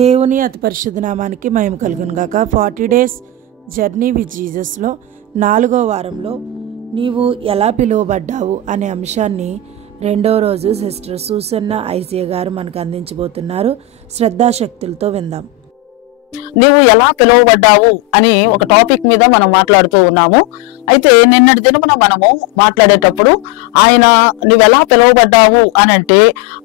దేవుని అతి పరిశుద్ధ నామానికి మహిమ కలుగును గాక. 40 డేస్ జర్నీ విత్ జీసస్లో 4వ వారంలో నీవు ఎలా పిలువబడ్డావు అనే అంశాన్ని 2వ రోజు సిస్టర్ సూసన్న ఐసియా గారు మనకు అందించబోతున్నారు. శ్రద్ధాశక్తులతో విందాం. నీవు ఎలా పిలువబడ్డావు అని ఒక టాపిక్ మీద మనం మాట్లాడుతూ ఉన్నాము. అయితే నిన్నటి దినమున మనము మాట్లాడేటప్పుడు ఆయన నువ్వెలా పిలువబడ్డావు అని అంటే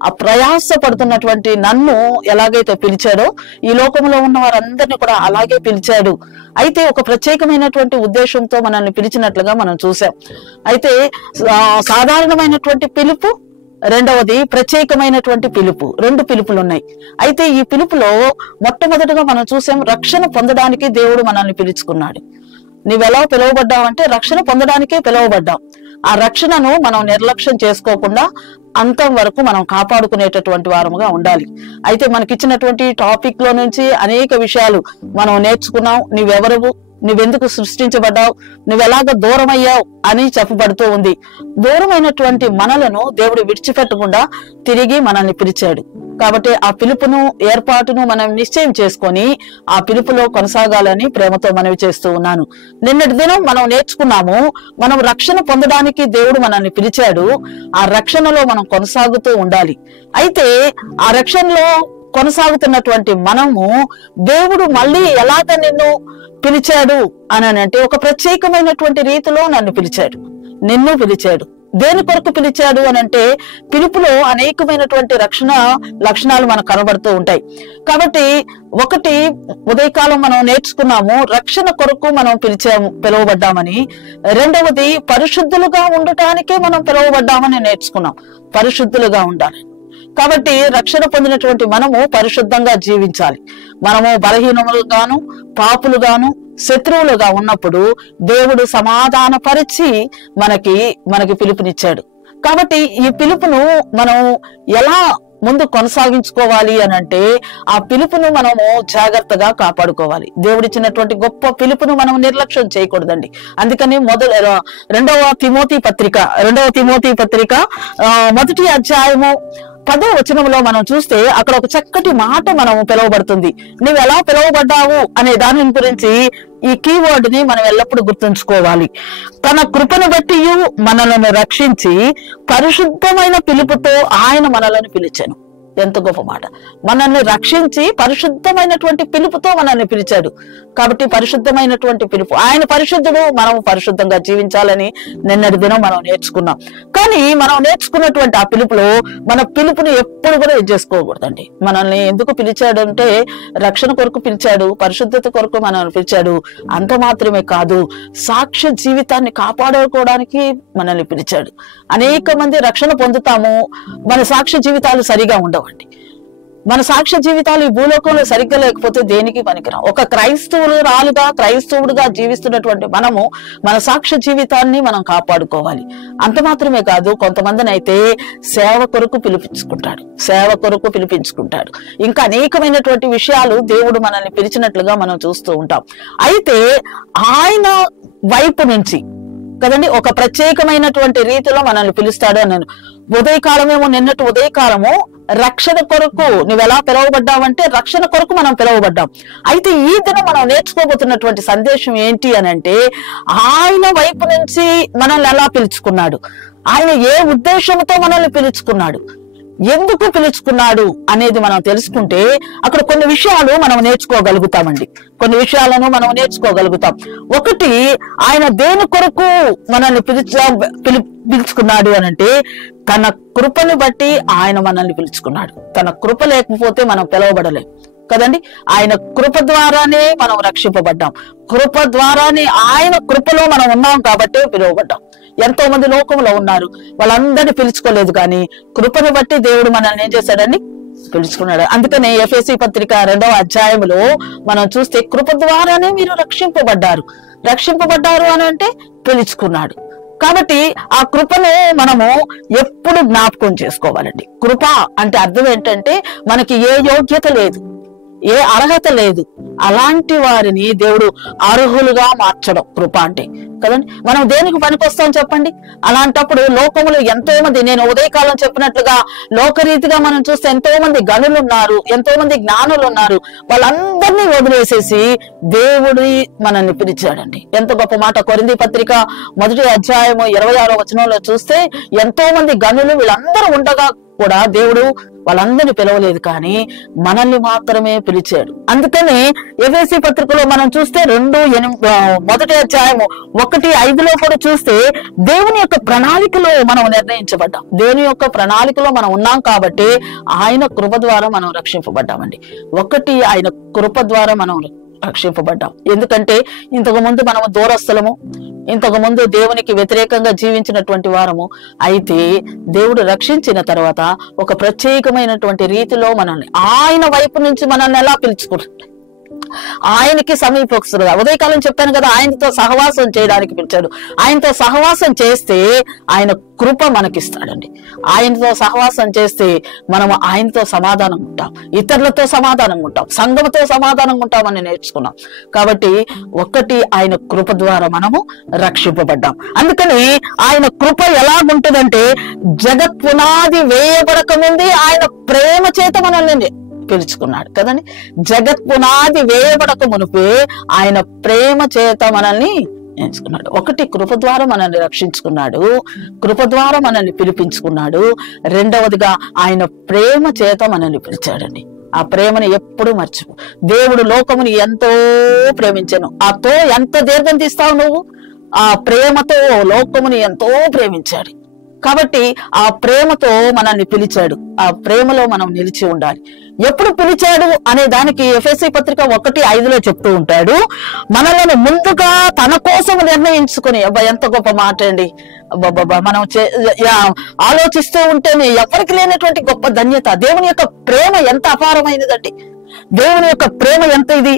ఆ ప్రయాస పడుతున్నటువంటి నన్ను ఎలాగైతే పిలిచాడో ఈ లోకంలో ఉన్న వారందరినీ కూడా అలాగే పిలిచాడు. అయితే ఒక ప్రత్యేకమైనటువంటి ఉద్దేశంతో మనల్ని పిలిచినట్లుగా మనం చూసాం. అయితే సాధారణమైనటువంటి పిలుపు, రెండవది ప్రత్యేకమైనటువంటి పిలుపు. 2 పిలుపులు ఉన్నాయి. అయితే ఈ పిలుపులో మొట్టమొదటిగా మనం చూసాం, రక్షణ పొందడానికి దేవుడు మనల్ని పిలుచుకున్నాడు. నువ్వెలా పిలువబడ్డావంటే రక్షణ పొందడానికే పిలువబడ్డావు. ఆ రక్షణను మనం నిర్లక్ష్యం చేసుకోకుండా అంతం వరకు మనం కాపాడుకునేటటువంటి వారముగా ఉండాలి. అయితే మనకిచ్చినటువంటి టాపిక్ లో నుంచి అనేక విషయాలు మనం నేర్చుకున్నాం. నువ్వెవరు, నువ్వెందుకు సృష్టించబడ్డావు, నువ్వెలాగ దూరం అయ్యావు అని చెప్పబడుతూ ఉంది. దూరమైనటువంటి మనలను దేవుడు విడిచిపెట్టకుండా తిరిగి మనల్ని పిలిచాడు. కాబట్టి ఆ పిలుపును, ఏర్పాటును మనం నిశ్చయం చేసుకొని ఆ పిలుపులో కొనసాగాలని ప్రేమతో మనవి చేస్తూ ఉన్నాను. నిన్నటి దినం మనం నేర్చుకున్నాము, మనం రక్షణ పొందడానికి దేవుడు మనల్ని పిలిచాడు. ఆ రక్షణలో మనం కొనసాగుతూ ఉండాలి. అయితే ఆ రక్షణలో కొనసాగుతున్నటువంటి మనము దేవుడు మళ్ళీ ఎలాగ నిన్ను పిలిచాడు అని అంటే ఒక ప్రత్యేకమైనటువంటి రీతిలో నన్ను పిలిచాడు, నిన్ను పిలిచాడు. దేని కొరకు పిలిచాడు అని అంటే పిలుపులో అనేకమైనటువంటి రక్షణ లక్షణాలు మనకు కనబడుతూ ఉంటాయి. కాబట్టి ఒకటి ఉదయకాలం మనం నేర్చుకున్నాము, రక్షణ కొరకు మనం పిలువబడ్డామని. రెండవది పరిశుద్ధులుగా ఉండటానికే మనం పిలువబడ్డామని నేర్చుకున్నాం. పరిశుద్ధులుగా ఉండాలి. కాబట్టి రక్షణ పొందినటువంటి మనము పరిశుద్ధంగా జీవించాలి. మనము బలహీనములుగాను, పాపులుగాను, శత్రువులుగా ఉన్నప్పుడు దేవుడు సమాధానపరిచి మనకి పిలుపునిచ్చాడు. కాబట్టి ఈ పిలుపును మనం ఎలా ముందు కొనసాగించుకోవాలి అని అంటే ఆ పిలుపును మనము జాగ్రత్తగా కాపాడుకోవాలి. దేవుడిచ్చినటువంటి గొప్ప పిలుపును మనం నిర్లక్ష్యం చేయకూడదండి. అందుకని 2వ తిమోతి పత్రిక 1వ అధ్యాయము 10వ వచనంలో మనం చూస్తే అక్కడ ఒక చక్కటి మాట మనము పిలువబడుతుంది. నువ్వు ఎలా పిలువబడ్డావు అనే దాని గురించి ఈ కీవర్డ్ ని మనం ఎల్లప్పుడూ గుర్తుంచుకోవాలి. తన కృపను బట్టి మనలను రక్షించి పరిశుద్ధమైన పిలుపుతో ఆయన మనలను పిలిచాను. ఎంత గొప్ప మాట! మనల్ని రక్షించి పరిశుద్ధమైనటువంటి పిలుపుతో మనల్ని పిలిచాడు. కాబట్టి పరిశుద్ధమైనటువంటి పిలుపు, ఆయన పరిశుద్ధుడు, మనం పరిశుద్ధంగా జీవించాలని నిన్నటి దినం మనం నేర్చుకున్నాం. కానీ మనం నేర్చుకున్నటువంటి ఆ పిలుపులో మన పిలుపుని ఎప్పుడు కూడా చేసుకోకూడదండి. మనల్ని ఎందుకు పిలిచాడు అంటే రక్షణ కొరకు పిలిచాడు, పరిశుద్ధత కొరకు మనల్ని పిలిచాడు. అంత మాత్రమే కాదు, సాక్ష్య జీవితాన్ని కాపాడుకోవడానికి మనల్ని పిలిచాడు. అనేక మంది రక్షణ పొందుతాము, మన సాక్ష్య జీవితాలు సరిగా ఉండవు. మన సాక్ష్య జీవితాలు ఈ భూలోకంలో సరిగ్గా లేకపోతే దేనికి పనికిరాం. ఒక క్రైస్తవుడుగా జీవిస్తున్నటువంటి మనము మన సాక్ష్య జీవితాన్ని మనం కాపాడుకోవాలి. అంత మాత్రమే కాదు, కొంతమందిని అయితే సేవ కొరకు పిలిపించుకుంటాడు. ఇంకా అనేకమైనటువంటి విషయాలు దేవుడు మనల్ని పిలిచినట్లుగా మనం చూస్తూ ఉంటాం. అయితే ఆయన వైపు నుంచి కదండి ఒక ప్రత్యేకమైనటువంటి రీతిలో మనల్ని పిలుస్తాడు అని నిన్నటి ఉదయకాలము రక్షణ కొరకు నువ్వెలా పిలువబడ్డావంటే రక్షణ కొరకు మనం పిలువబడ్డాం. అయితే ఈ దినం మనం నేర్చుకోబోతున్నటువంటి సందేశం ఏంటి అని అంటే ఆయన వైపు నుంచి మనల్ని ఎలా పిలుచుకున్నాడు, ఆయన ఏ ఉద్దేశంతో మనల్ని పిలుచుకున్నాడు, ఎందుకు పిలుచుకున్నాడు అనేది మనం తెలుసుకుంటే అక్కడ కొన్ని విషయాలు మనం నేర్చుకోగలుగుతామండి. ఒకటి, ఆయన దేని కొరకు మనల్ని పిలుచుకున్నాడు అని అంటే తన కృపని బట్టి ఆయన మనల్ని పిలుచుకున్నాడు. తన కృప లేకపోతే మనం పిలువబడలేం కదండి. ఆయన కృప ద్వారానే మనం రక్షింపబడ్డాం. కృప ద్వారానే ఆయన కృపలో మనం ఉన్నాం కాబట్టి పిలువబడ్డాం. ఎంతో మంది లోకంలో ఉన్నారు, వాళ్ళందరినీ పిలుచుకోలేదు. కానీ కృపను బట్టి దేవుడు మనల్ని ఏం చేశాడని పిలుచుకున్నాడు. అందుకనే ఎఫెసీ పత్రిక 2వ అధ్యాయంలో మనం చూస్తే కృప ద్వారానే మీరు రక్షింపబడ్డారు అని అంటే పిలుచుకున్నాడు. కాబట్టి ఆ కృపను మనము ఎప్పుడు జ్ఞాపకం చేసుకోవాలండి. కృప అంటే అర్థం ఏంటంటే మనకి ఏ యోగ్యత లేదు, ఏ అర్హత లేదు, అలాంటి వారిని దేవుడు అర్హులుగా మార్చడం కృప అంటే కదండి. మనం దేనికి పనికొస్తాం చెప్పండి? అలాంటప్పుడు లోకములు ఎంతో మంది, నేను ఉదయకాలం చెప్పినట్లుగా లోకరీతిగా మనం చూస్తే ఎంతో మంది గనులు ఉన్నారు, ఎంతో మంది జ్ఞానులు ఉన్నారు. వాళ్ళందరినీ వదిలేసేసి దేవుడి మనల్ని పిలిచాడండి. ఎంత గొప్ప మాట! కొరింథీ పత్రిక 1వ అధ్యాయము 26వ వచనంలో చూస్తే ఎంతో మంది గనులు వీళ్ళందరూ ఉండగా కూడా దేవుడు వాళ్ళందరినీ పిలవలేదు, కానీ మనల్ని మాత్రమే పిలిచాడు. అందుకని ఎఫెసీ పత్రికలో మనం చూస్తే 1వ అధ్యాయము 1:5 కూడా చూస్తే దేవుని యొక్క ప్రణాళికలో మనం నిర్ణయించబడ్డాం. దేవుని యొక్క ప్రణాళికలో మనం ఉన్నాం కాబట్టి ఆయన కృప ద్వారా మనం రక్షింపబడ్డామండి. ఆయన కృప ద్వారా మనం రక్షింపబడ్డాం. ఎందుకంటే ఇంతకు ముందు మనము దూరస్థలము, ఇంతకు ముందు దేవునికి వ్యతిరేకంగా జీవించినటువంటి వారము. అయితే దేవుడు రక్షించిన తర్వాత ఒక ప్రత్యేకమైనటువంటి రీతిలో మనల్ని ఆయన వైపు నుంచి మనల్ని ఎలా పిలుచుకుంటాడు, ఆయనకి సమీపస్తులుగా. ఉదయకాలం చెప్పాను కదా, ఆయనతో సహవాసం చేయడానికి పిలిచాడు. ఆయనతో సహవాసం చేస్తే ఆయన కృప మనకిస్తాడండి. ఆయనతో సహవాసం చేస్తే మనము ఆయనతో సమాధానం ఉంటాం, ఇతరులతో సమాధానం ఉంటాం, సంఘముతో సమాధానం ఉంటామని నేర్చుకున్నాం. కాబట్టి ఆయన కృప ద్వారా మనము రక్షింపబడ్డాం. అందుకని ఆయన కృప ఎలాగుంటుందంటే, జగత్ పునాది వేయబడక ముందే ఆయన ప్రేమ చేత మనల్ని పిలుచుకున్నాడు కదండి. జగత్ పునాది వేయబడక మునిపే ఆయన ప్రేమ చేత మనల్ని ఎంచుకున్నాడు. కృప ద్వారా మనల్ని రక్షించుకున్నాడు, కృప ద్వారా మనల్ని పిలిపించుకున్నాడు. రెండవదిగా ఆయన ప్రేమ చేత మనల్ని పిలిచాడండి. ఆ ప్రేమను ఎప్పుడు మర్చిపో. దేవుడు లోకముని ఎంతో ప్రేమించాను. అతో ఎంత దీర్ఘం తీస్తావు నువ్వు? ఆ ప్రేమతో లోకముని ఎంతో ప్రేమించాడు. కాబట్టి ఆ ప్రేమతో మనల్ని పిలిచాడు. ఆ ప్రేమలో మనం నిలిచి ఉండాలి. ఎప్పుడు పిలిచాడు అనే దానికి ఎఫెసీ పత్రిక 1:5 చెప్తూ ఉంటాడు, మనలను ముందుగా తన కోసం నిర్ణయించుకుని. ఎంత గొప్ప మాట అండి! మనం ఆలోచిస్తూ ఉంటేనే ఎవరికి లేనటువంటి గొప్ప ధన్యత. దేవుని యొక్క ప్రేమ ఎంత అపారమైనదండి! దేవుని యొక్క ప్రేమ ఎంత ఇది!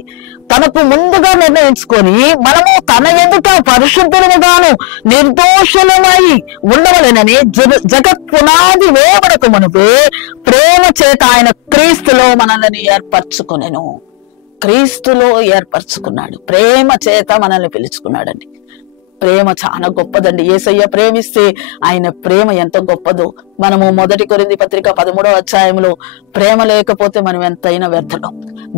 తనకు ముందుగా నిర్ణయించుకొని మనము తన ఎదుట పరిశుద్ధులుగాను నిర్దోషులమై ఉండవలెనని జగత్ పునాది వేయబడక మునుపే ప్రేమ చేత ఆయన క్రీస్తులో మనల్ని ఏర్పరచుకునేను. క్రీస్తులో ఏర్పరచుకున్నాడు. ప్రేమ చేత మనల్ని పిలుచుకున్నాడండి. ప్రేమ చాలా గొప్పదండి. యేసయ్య ప్రేమిస్తే ఆయన ప్రేమ ఎంత గొప్పదో. మనము 1 కొరింథీ పత్రిక 13వ అధ్యాయంలో ప్రేమ లేకపోతే మనం ఎంతైనా వ్యర్థం.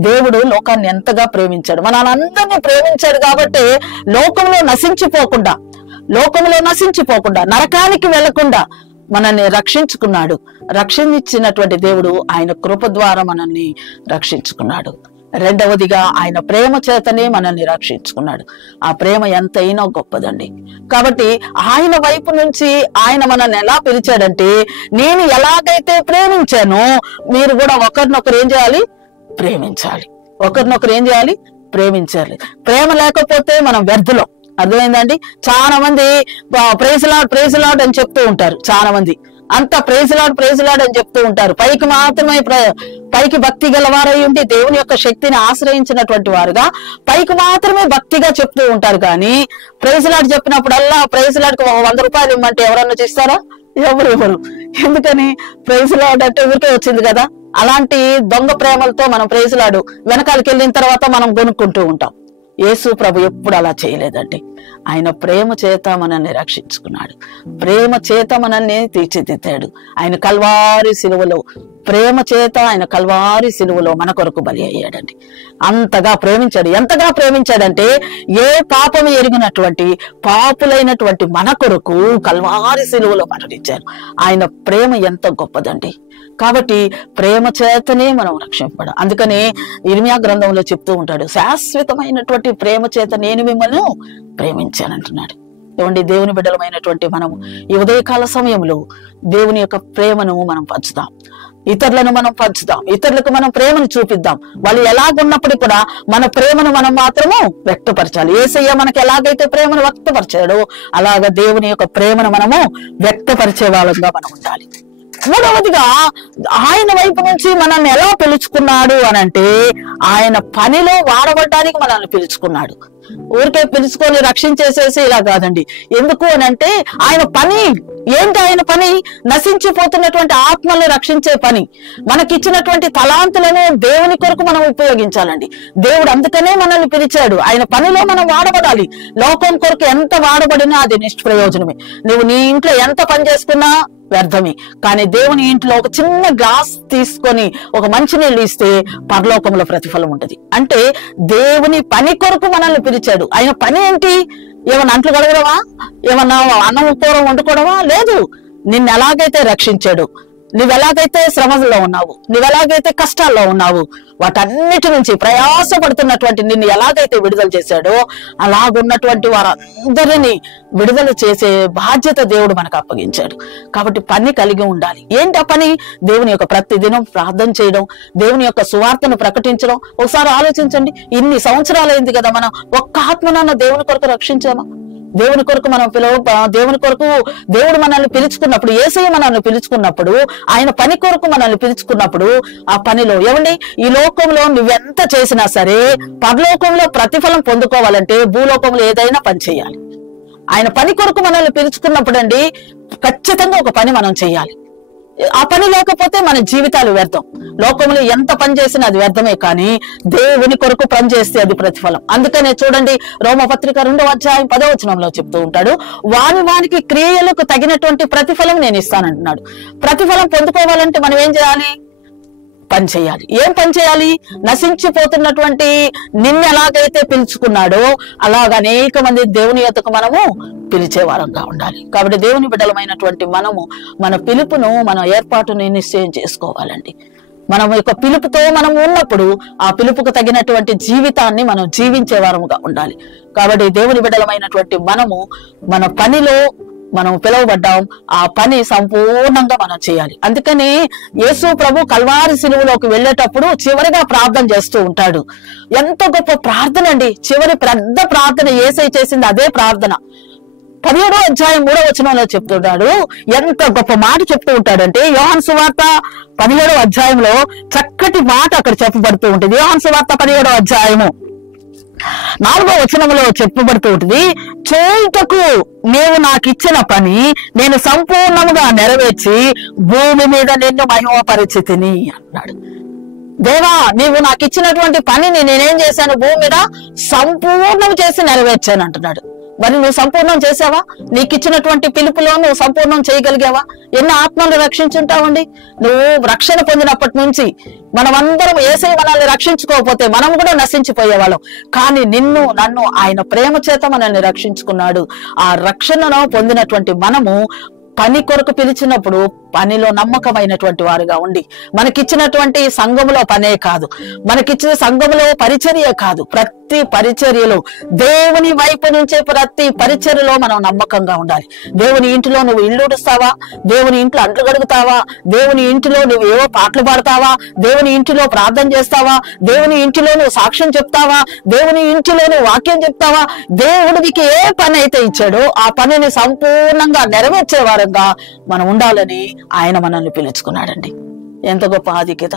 దేవుడు లోకాన్ని ఎంతగా ప్రేమించాడు, మనల్ని ప్రేమించాడు కాబట్టి లోకంలో నశించిపోకుండా నరకానికి వెళ్లకుండా మనల్ని రక్షించుకున్నాడు. రక్షించినటువంటి దేవుడు ఆయన కృప ద్వారా మనల్ని రక్షించుకున్నాడు. రెండవదిగా ఆయన ప్రేమ చేతనే మనల్ని రక్షించుకున్నాడు. ఆ ప్రేమ ఎంతైనా గొప్పదండి. కాబట్టి ఆయన వైపు నుంచి ఆయన మనల్ని ఎలా పిలిచాడంటే, నేను ఎలాగైతే ప్రేమించానో మీరు కూడా ఒకరినొకరు ఏం చేయాలి? ప్రేమించాలి. ఒకరినొకరు ఏం చేయాలి? ప్రేమించాలి. ప్రేమ లేకపోతే మనం వ్యర్థులం. అర్థమైందండి? చాలా మంది ప్రైజ్ లార్డ్ అని చెప్తూ ఉంటారు. చాలా మంది అంతా ప్రైజ్ లార్డ్ అని చెప్తూ ఉంటారు. పైకి మాత్రమే పైకి భక్తి గలవారై ఉండి దేవుని యొక్క శక్తిని ఆశ్రయించినటువంటి వారుగా పైకి మాత్రమే భక్తిగా చెప్తూ ఉంటారు. కానీ ప్రైజ్ లార్డ్ చెప్పినప్పుడల్లా ప్రైజ్ లార్డ్కి 100 రూపాయలు ఇమ్మంటే ఎవరన్నా చేస్తారా? ఎవరు? ఎందుకని? ప్రైజ్ లార్డ్ అంటే ఊరికే వచ్చింది కదా. అలాంటి దొంగ ప్రేమలతో మనం ప్రైజ్ లార్డ్ వెనకాలకి వెళ్ళిన తర్వాత మనం కొనుక్కుంటూ ఉంటాం. యేసు ప్రభు ఎప్పుడు అలా చేయలేదండి. ఆయన ప్రేమ చేత మనల్ని రక్షించుకున్నాడు. ప్రేమ చేత మనల్ని తీర్చిదిద్దాడు. ఆయన కల్వారి సిలువలో ప్రేమ చేత ఆయన కల్వారి సిలువలో మన కొరకు బలి అయ్యాడండి. అంతగా ప్రేమించాడు. ఎంతగా ప్రేమించాడంటే, ఏ పాపము ఎరిగినటువంటి పాపులైనటువంటి మన కొరకు కల్వారి సిలువలో మరణించారు. ఆయన ప్రేమ ఎంత గొప్పదండి. కాబట్టి ప్రేమ చేతనే మనం రక్షింపబడాలి. అందుకని ఇర్మియా గ్రంథంలో చెప్తూ ఉంటాడు, శాశ్వతమైనటువంటి ప్రేమ చేత నేను మిమ్మల్ని ప్రేమించానంటున్నాడు. ఏమండి, దేవుని బిడ్డలమైనటువంటి మనము ఈ ఉదయకాల సమయంలో దేవుని యొక్క ప్రేమను మనం పంచుదాం. ఇతరులను మనం పంచుదాం. ఇతరులకు మనం ప్రేమను చూపిద్దాం. వాళ్ళు ఎలాగున్నప్పటికీ కూడా మన ప్రేమను మనం మాత్రము వ్యక్తపరచాలి. యేసయ్య మనకి ఎలాగైతే ప్రేమను వ్యక్తపరిచాడో అలాగా దేవుని యొక్క ప్రేమను మనము వ్యక్తపరిచే వాళ్ళంగా మనం ఉండాలి. మూడవదిగా ఆయన వైపు నుంచి మనల్ని ఎలా పిలుచుకున్నాడు అనంటే, ఆయన పనిలో వాడబడ్డానికి మనల్ని పిలుచుకున్నాడు. ఊరికే పిలుచుకొని రక్షించేసేసి ఇలా కాదండి. ఎందుకు అని అంటే ఆయన పని ఏంటి? ఆయన పని నశించిపోతున్నటువంటి ఆత్మల్ని రక్షించే పని. మనకిచ్చినటువంటి తలాంతులను దేవుని కొరకు మనం ఉపయోగించాలండి. దేవుడు అందుకనే మనల్ని పిలిచాడు. ఆయన పనిలో మనం వాడబడాలి. లోకం కొరకు ఎంత వాడబడినా అది నిష్ప్రయోజనమే. నువ్వు నీ ఇంట్లో ఎంత పని చేసుకున్నా వ్యర్థమే. కానీ దేవుని ఇంట్లో ఒక చిన్న గ్లాస్ తీసుకొని ఒక మంచినీళ్ళు ఇస్తే పరలోకంలో ప్రతిఫలం ఉంటది. అంటే దేవుని పని కొరకు మనల్ని పిలిచాడు. ఆయన పని ఏంటి? ఏమన్నా అంట్లు కడగడమా? ఏమన్నా అన్నం కూర వండుకోవడమా? లేదు. నిన్ను ఎలాగైతే రక్షించాడు, నువ్వెలాగైతే శ్రమలో ఉన్నావు, నువ్వెలాగైతే కష్టాల్లో ఉన్నావు, వాటన్నిటి నుంచి ప్రయాసపడుతున్నటువంటి నిన్ను ఎలాగైతే విడుదల చేశాడో అలాగున్నటువంటి వారందరినీ విడుదల చేసే బాధ్యత దేవుడు మనకు అప్పగించాడు. కాబట్టి పని కలిగి ఉండాలి. ఏంటి ఆ పని? దేవుని యొక్క ప్రతిదినం ప్రార్థన చేయడం, దేవుని యొక్క సువార్తను ప్రకటించడం. ఒకసారి ఆలోచించండి, ఇన్ని సంవత్సరాలైంది కదా మనం ఒక్క ఆత్మనన్న దేవుని కొరకు రక్షించామా? దేవుని కొరకు మనం దేవుని కొరకు దేవుడు మనల్ని పిలుచుకున్నప్పుడు, యేసయ్య మనల్ని పిలుచుకున్నప్పుడు, ఆయన పని కొరకు మనల్ని పిలుచుకున్నప్పుడు ఆ పనిలో ఏమండి, ఈ లోకంలో నువ్వెంత చేసినా సరే పరలోకంలో ప్రతిఫలం పొందుకోవాలంటే భూలోకంలో ఏదైనా పని చేయాలి. ఆయన పని కొరకు మనల్ని పిలుచుకున్నప్పుడు అండి ఖచ్చితంగా ఒక పని మనం చేయాలి. ఆ పని లేకపోతే మన జీవితాలు వ్యర్థం. లోకంలో ఎంత పని చేసినా అది వ్యర్థమే, కానీ దేవుని కొరకు పని చేస్తే అది ప్రతిఫలం. అందుకనే చూడండి, రోమపత్రిక 2వ అధ్యాయం 10వ వచనంలో చెప్తూ ఉంటాడు, వానికి క్రియలకు తగినటువంటి ప్రతిఫలం నేను ఇస్తానంటున్నాడు. ప్రతిఫలం పొందుకోవాలంటే మనం ఏం చేయాలి? పని చేయాలి. ఏం పని చేయాలి? నశించిపోతున్నటువంటి నిన్ను ఎలాగైతే పిలుచుకున్నాడో అలాగ అనేక మంది దేవుని యొద్దకు మనము పిలిచే వారంగా ఉండాలి. కాబట్టి దేవుని బిడ్డలమైనటువంటి మనము మన పిలుపును, మన ఏర్పాటుని నిశ్చయం చేసుకోవాలండి. మనం యొక్క పిలుపుతో మనం ఉన్నప్పుడు ఆ పిలుపుకు తగినటువంటి జీవితాన్ని మనం జీవించే వారముగా ఉండాలి. కాబట్టి దేవుని బిడ్డలమైనటువంటి మనము మన పనిలో మనం పిలువబడ్డాం, ఆ పని సంపూర్ణంగా మనం చేయాలి. అందుకని యేసు ప్రభు కల్వారి శిలువలోకి వెళ్ళేటప్పుడు చివరిగా ప్రార్థన చేస్తూ ఉంటాడు. ఎంత గొప్ప ప్రార్థన అండి! చివరి పెద్ద ప్రార్థన యేసయ్య చేసింది అదే ప్రార్థన. 17వ అధ్యాయం 3వ వచనంలో చెప్తున్నాడు. ఎంత గొప్ప మాట చెప్తూ ఉంటాడంటే, యోహాను సువార్త 17వ అధ్యాయంలో చక్కటి మాట అక్కడ చెప్పబడుతూ ఉంటుంది. యోహాను సువార్త 17వ అధ్యాయము 4వ వచనంలో చెప్పబడుతూ ఉంటుంది, చేయుటకు నీవు నాకు ఇచ్చిన పని నేను సంపూర్ణముగా నెరవేర్చి భూమి మీద నిన్ను మహిమపరిచితిని అన్నాడు. దేవా, నీవు నాకు ఇచ్చినటువంటి పనిని నేనేం చేశాను? భూమి మీద సంపూర్ణం చేసి నెరవేర్చాను అంటున్నాడు. మరి నువ్వు సంపూర్ణం చేసావా? నీకు ఇచ్చినటువంటి పిలుపులో నువ్వు సంపూర్ణం చేయగలిగావా? ఎన్ని ఆత్మలు రక్షించుంటావండి? నువ్వు రక్షణ పొందినప్పటి నుంచి మనమందరం యేసయ్య మనల్ని రక్షించుకోకపోతే మనం కూడా నశించిపోయేవాళ్ళం. కానీ నిన్ను నన్ను ఆయన ప్రేమ చేత మనల్ని రక్షించుకున్నాడు. ఆ రక్షణను పొందినటువంటి మనము పని కొరకు పిలిచినప్పుడు పనిలో నమ్మకమైనటువంటి వారుగా ఉండి, మనకిచ్చినటువంటి సంఘములో పనే కాదు, మనకిచ్చిన సంఘములో పరిచర్య కాదు, ప్రతి పరిచర్యలో దేవుని వైపు నుంచే ప్రతి పరిచర్యలో మనం నమ్మకంగా ఉండాలి. దేవుని ఇంటిలో నువ్వు ఇల్లు ఉడుస్తావా? దేవుని ఇంట్లో అంట్లు గడుగుతావా? దేవుని ఇంటిలో నువ్వు ఏవో పాటలు పాడతావా? దేవుని ఇంటిలో ప్రార్థన చేస్తావా? దేవుని ఇంటిలో నువ్వు సాక్ష్యం చెప్తావా? దేవుని ఇంటిలో నువ్వు వాక్యం చెప్తావా? దేవుడు నీకు ఏ పని అయితే ఇచ్చాడో ఆ పనిని సంపూర్ణంగా నెరవేర్చే వారంగా మనం ఉండాలని ఆయన మనల్ని పిలుచుకున్నాడండి. ఎంత గొప్ప ఆధిక్యత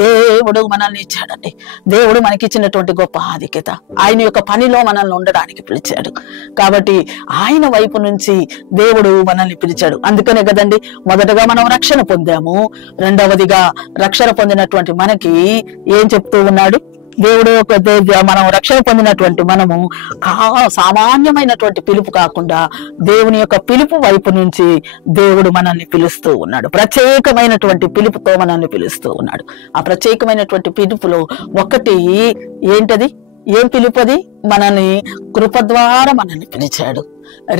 దేవుడు మనల్ని ఇచ్చాడండి. దేవుడు మనకిచ్చినటువంటి గొప్ప ఆధిక్యత. ఆయన యొక్క పనిలో మనల్ని ఉండడానికి పిలిచాడు. కాబట్టి ఆయన వైపు నుంచి దేవుడు మనల్ని పిలిచాడు. అందుకనే కదండి మొదటగా మనం రక్షణ పొందాము. రెండవదిగా రక్షణ పొందినటువంటి మనకి ఏం చెప్తూ ఉన్నాడు? దేవుడు మనం రక్షణ పొందినటువంటి మనము సామాన్యమైనటువంటి పిలుపు కాకుండా దేవుని యొక్క పిలుపు వైపు నుంచి దేవుడు మనల్ని పిలుస్తూ ఉన్నాడు. ప్రత్యేకమైనటువంటి పిలుపుతో మనల్ని పిలుస్తూ ఉన్నాడు. ఆ ప్రత్యేకమైనటువంటి పిలుపులో ఒకటి ఏంటది? ఏం పిలుపది? మనల్ని కృప ద్వారా మనల్ని పిలిచాడు.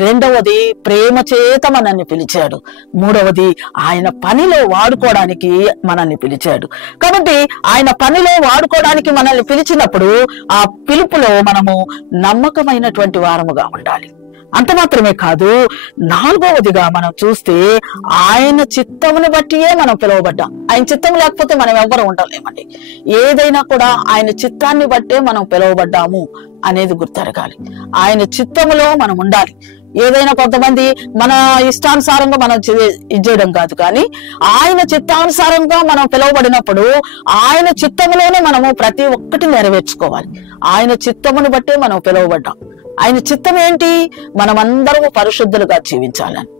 రెండవది ప్రేమ చేత మనల్ని పిలిచాడు. మూడవది ఆయన పనిలో వాడుకోవడానికి మనల్ని పిలిచాడు. కాబట్టి ఆయన పనిలో వాడుకోవడానికి మనల్ని పిలిచినప్పుడు ఆ పిలుపులో మనము నమ్మకమైనటువంటి వారముగా ఉండాలి. అంత మాత్రమే కాదు, నాలుగవదిగా మనం చూస్తే ఆయన చిత్తమును బట్టియే మనం పిలువబడ్డాం. ఆయన చిత్తం లేకపోతే మనం ఎవ్వరూ ఉండలేమండి. ఏదైనా కూడా ఆయన చిత్తాన్ని బట్టే మనం పిలువబడ్డాము అనేది గుర్తెరగాలి. ఆయన చిత్తములో మనం ఉండాలి. ఏదైనా కొంతమంది మన ఇష్టానుసారంగా మనం చేయడం కాదు, కానీ ఆయన చిత్తానుసారంగా మనం పిలువబడినప్పుడు ఆయన చిత్తములోనే మనము ప్రతి ఒక్కటి నెరవేర్చుకోవాలి. ఆయన చిత్తమును బట్టే మనం పిలువబడ్డాం. ఆయన చిత్తం ఏంటి? మనమందరము పరిశుద్ధులుగా జీవించాలని.